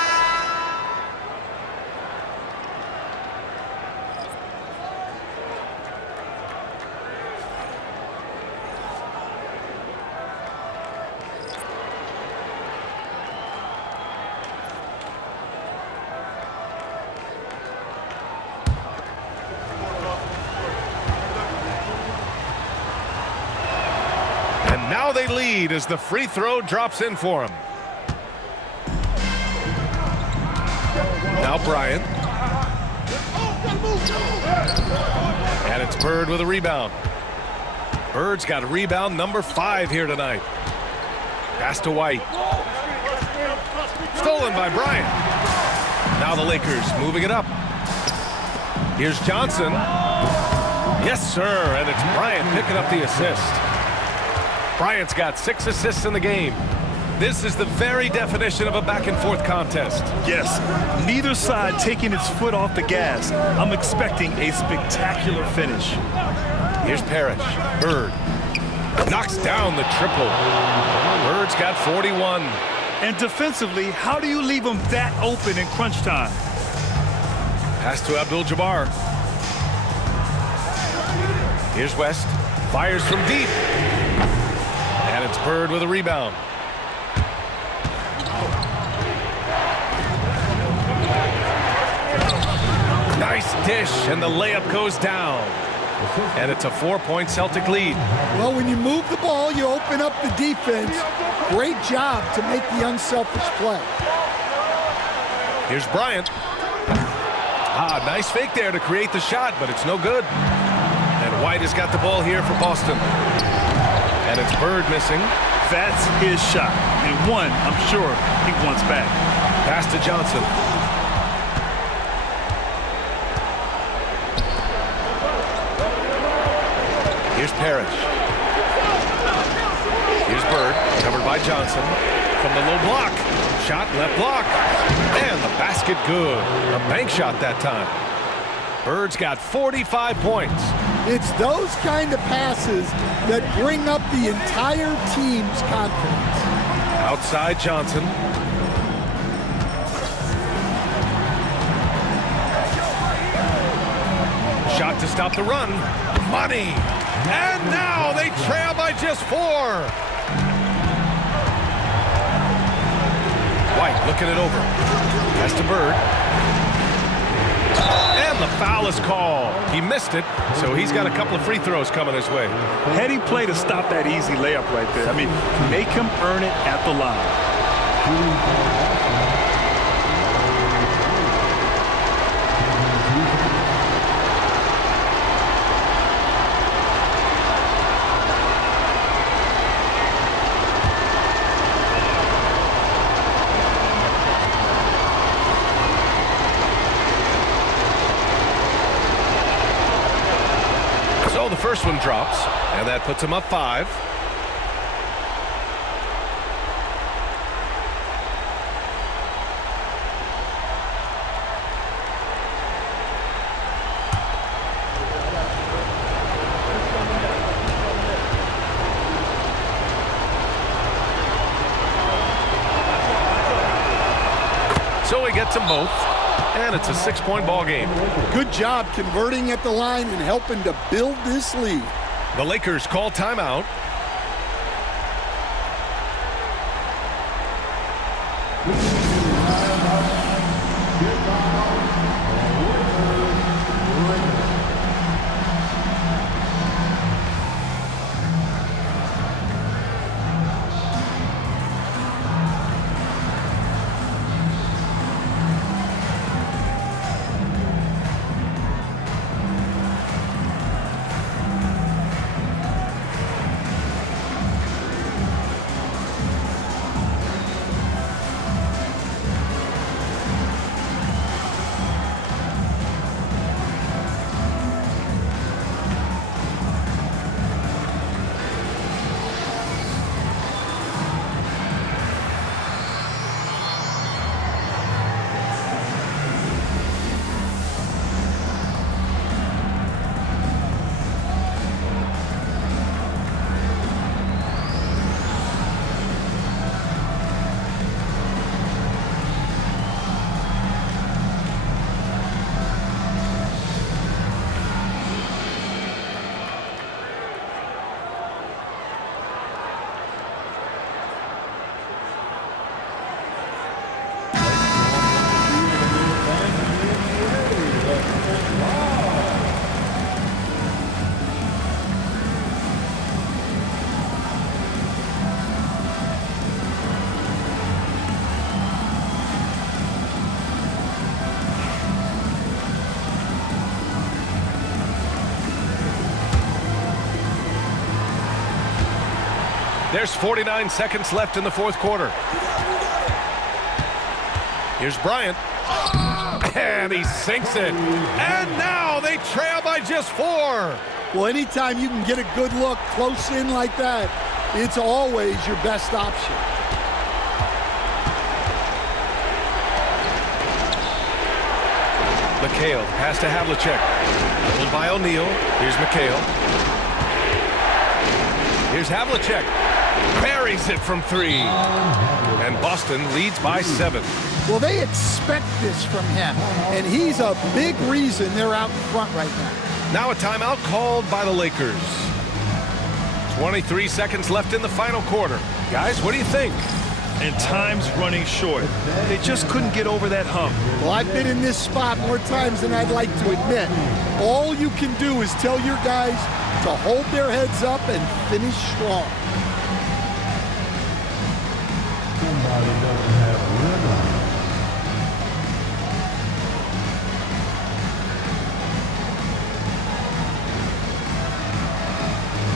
And now they lead as the free throw drops in for him. Now Bryant. And it's Bird with a rebound. Bird's got a rebound number 5 here tonight. Pass to White. Stolen by Bryant. Now the Lakers moving it up. Here's Johnson. Yes, sir. And it's Bryant picking up the assist. Bryant's got 6 assists in the game. This is the very definition of a back-and-forth contest. Yes, neither side taking its foot off the gas. I'm expecting a spectacular finish. Here's Parrish. Bird knocks down the triple. Bird's got 41. And defensively, how do you leave them that open in crunch time? Pass to Abdul-Jabbar. Here's West. Fires from deep. And it's Bird with a rebound. Nice dish, and the layup goes down. And it's a 4-point Celtic lead. Well, when you move the ball, you open up the defense. Great job to make the unselfish play. Here's Bryant. Nice fake there to create the shot, but it's no good. And White has got the ball here for Boston. And it's Bird missing. That's his shot, and one I'm sure he wants back. Pass to Johnson. Here's Parrish. Here's Bird, covered by Johnson. From the low block. Shot, left block. And the basket good. A bank shot that time. Bird's got 45 points. It's those kind of passes that bring up the entire team's confidence. Outside Johnson. Shot to stop the run. Money. And now they trail by just 4. White looking it over. Pass to Bird. And the foul is called. He missed it, so he's got a couple of free throws coming his way. Heady play to stop that easy layup right there. I mean, make him earn it at the line. the first one drops, and that puts them up 5. So he gets them both, and it's a 6-point ball game. Good job converting at the line and helping to build this lead. The Lakers call timeout. There's 49 seconds left in the fourth quarter. Here's Bryant. And he sinks it. And now they trail by just 4. Well, anytime you can get a good look close in like that, it's always your best option. McHale, pass to Havlicek. Pulled by O'Neal. Here's McHale. Here's Havlicek. Buries it from 3. And Boston leads by 7. Well, they expect this from him, and he's a big reason they're out in front right now. Now a timeout called by the Lakers. 23 seconds left in the final quarter. Guys, what do you think? And time's running short. They just couldn't get over that hump. Well, I've been in this spot more times than I'd like to admit. All you can do is tell your guys to hold their heads up and finish strong. Somebody doesn't have rhythm.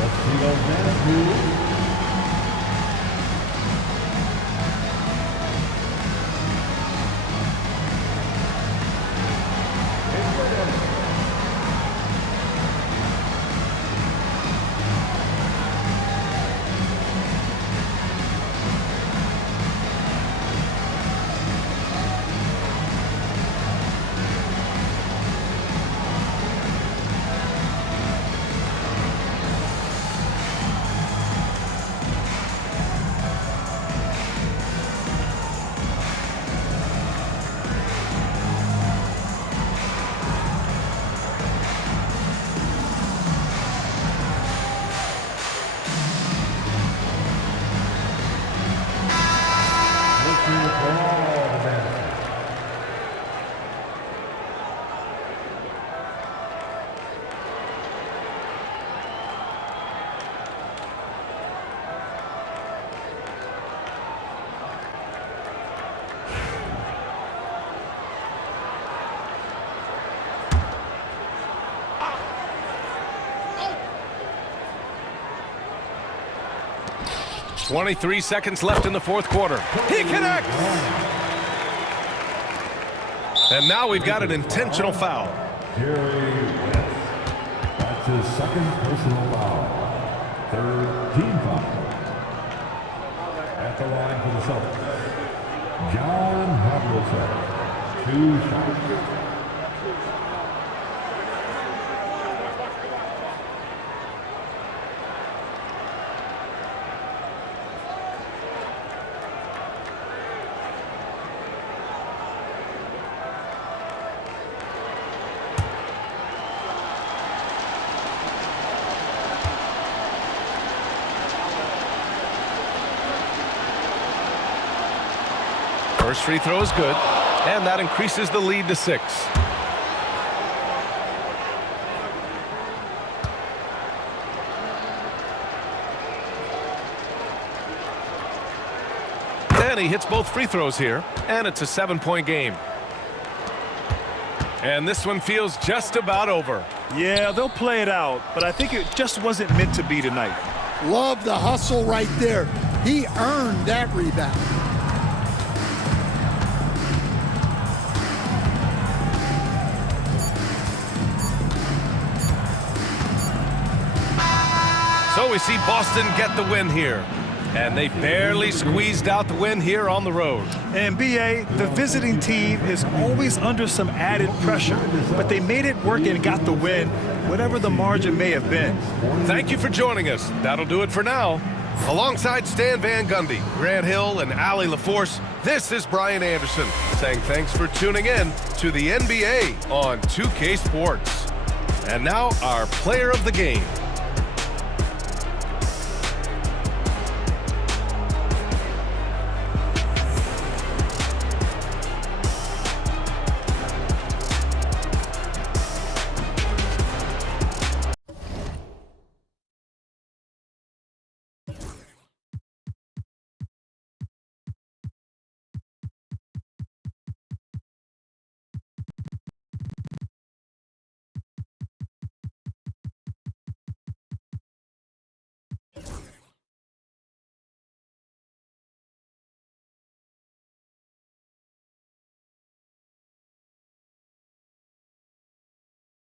Let's see those dance moves. .23 seconds left in the fourth quarter. He connects! And now we've got an intentional foul. Jerry West. That's That's his second personal foul. Third team foul. At the line for the Celtics, John Havlicek. 2 shots. First free throw is good, and that increases the lead to 6. And he hits both free throws here, and it's a 7-point game. And this one feels just about over. Yeah, they'll play it out, but I think it just wasn't meant to be tonight. Love the hustle right there. He earned that rebound. So we see Boston get the win here. And they barely squeezed out the win here on the road. And BA, the visiting team is always under some added pressure, but they made it work and got the win, whatever the margin may have been. Thank you for joining us. That'll do it for now. Alongside Stan Van Gundy, Grant Hill, and Allie LaForce, this is Brian Anderson saying thanks for tuning in to the NBA on 2K Sports. And now our player of the game.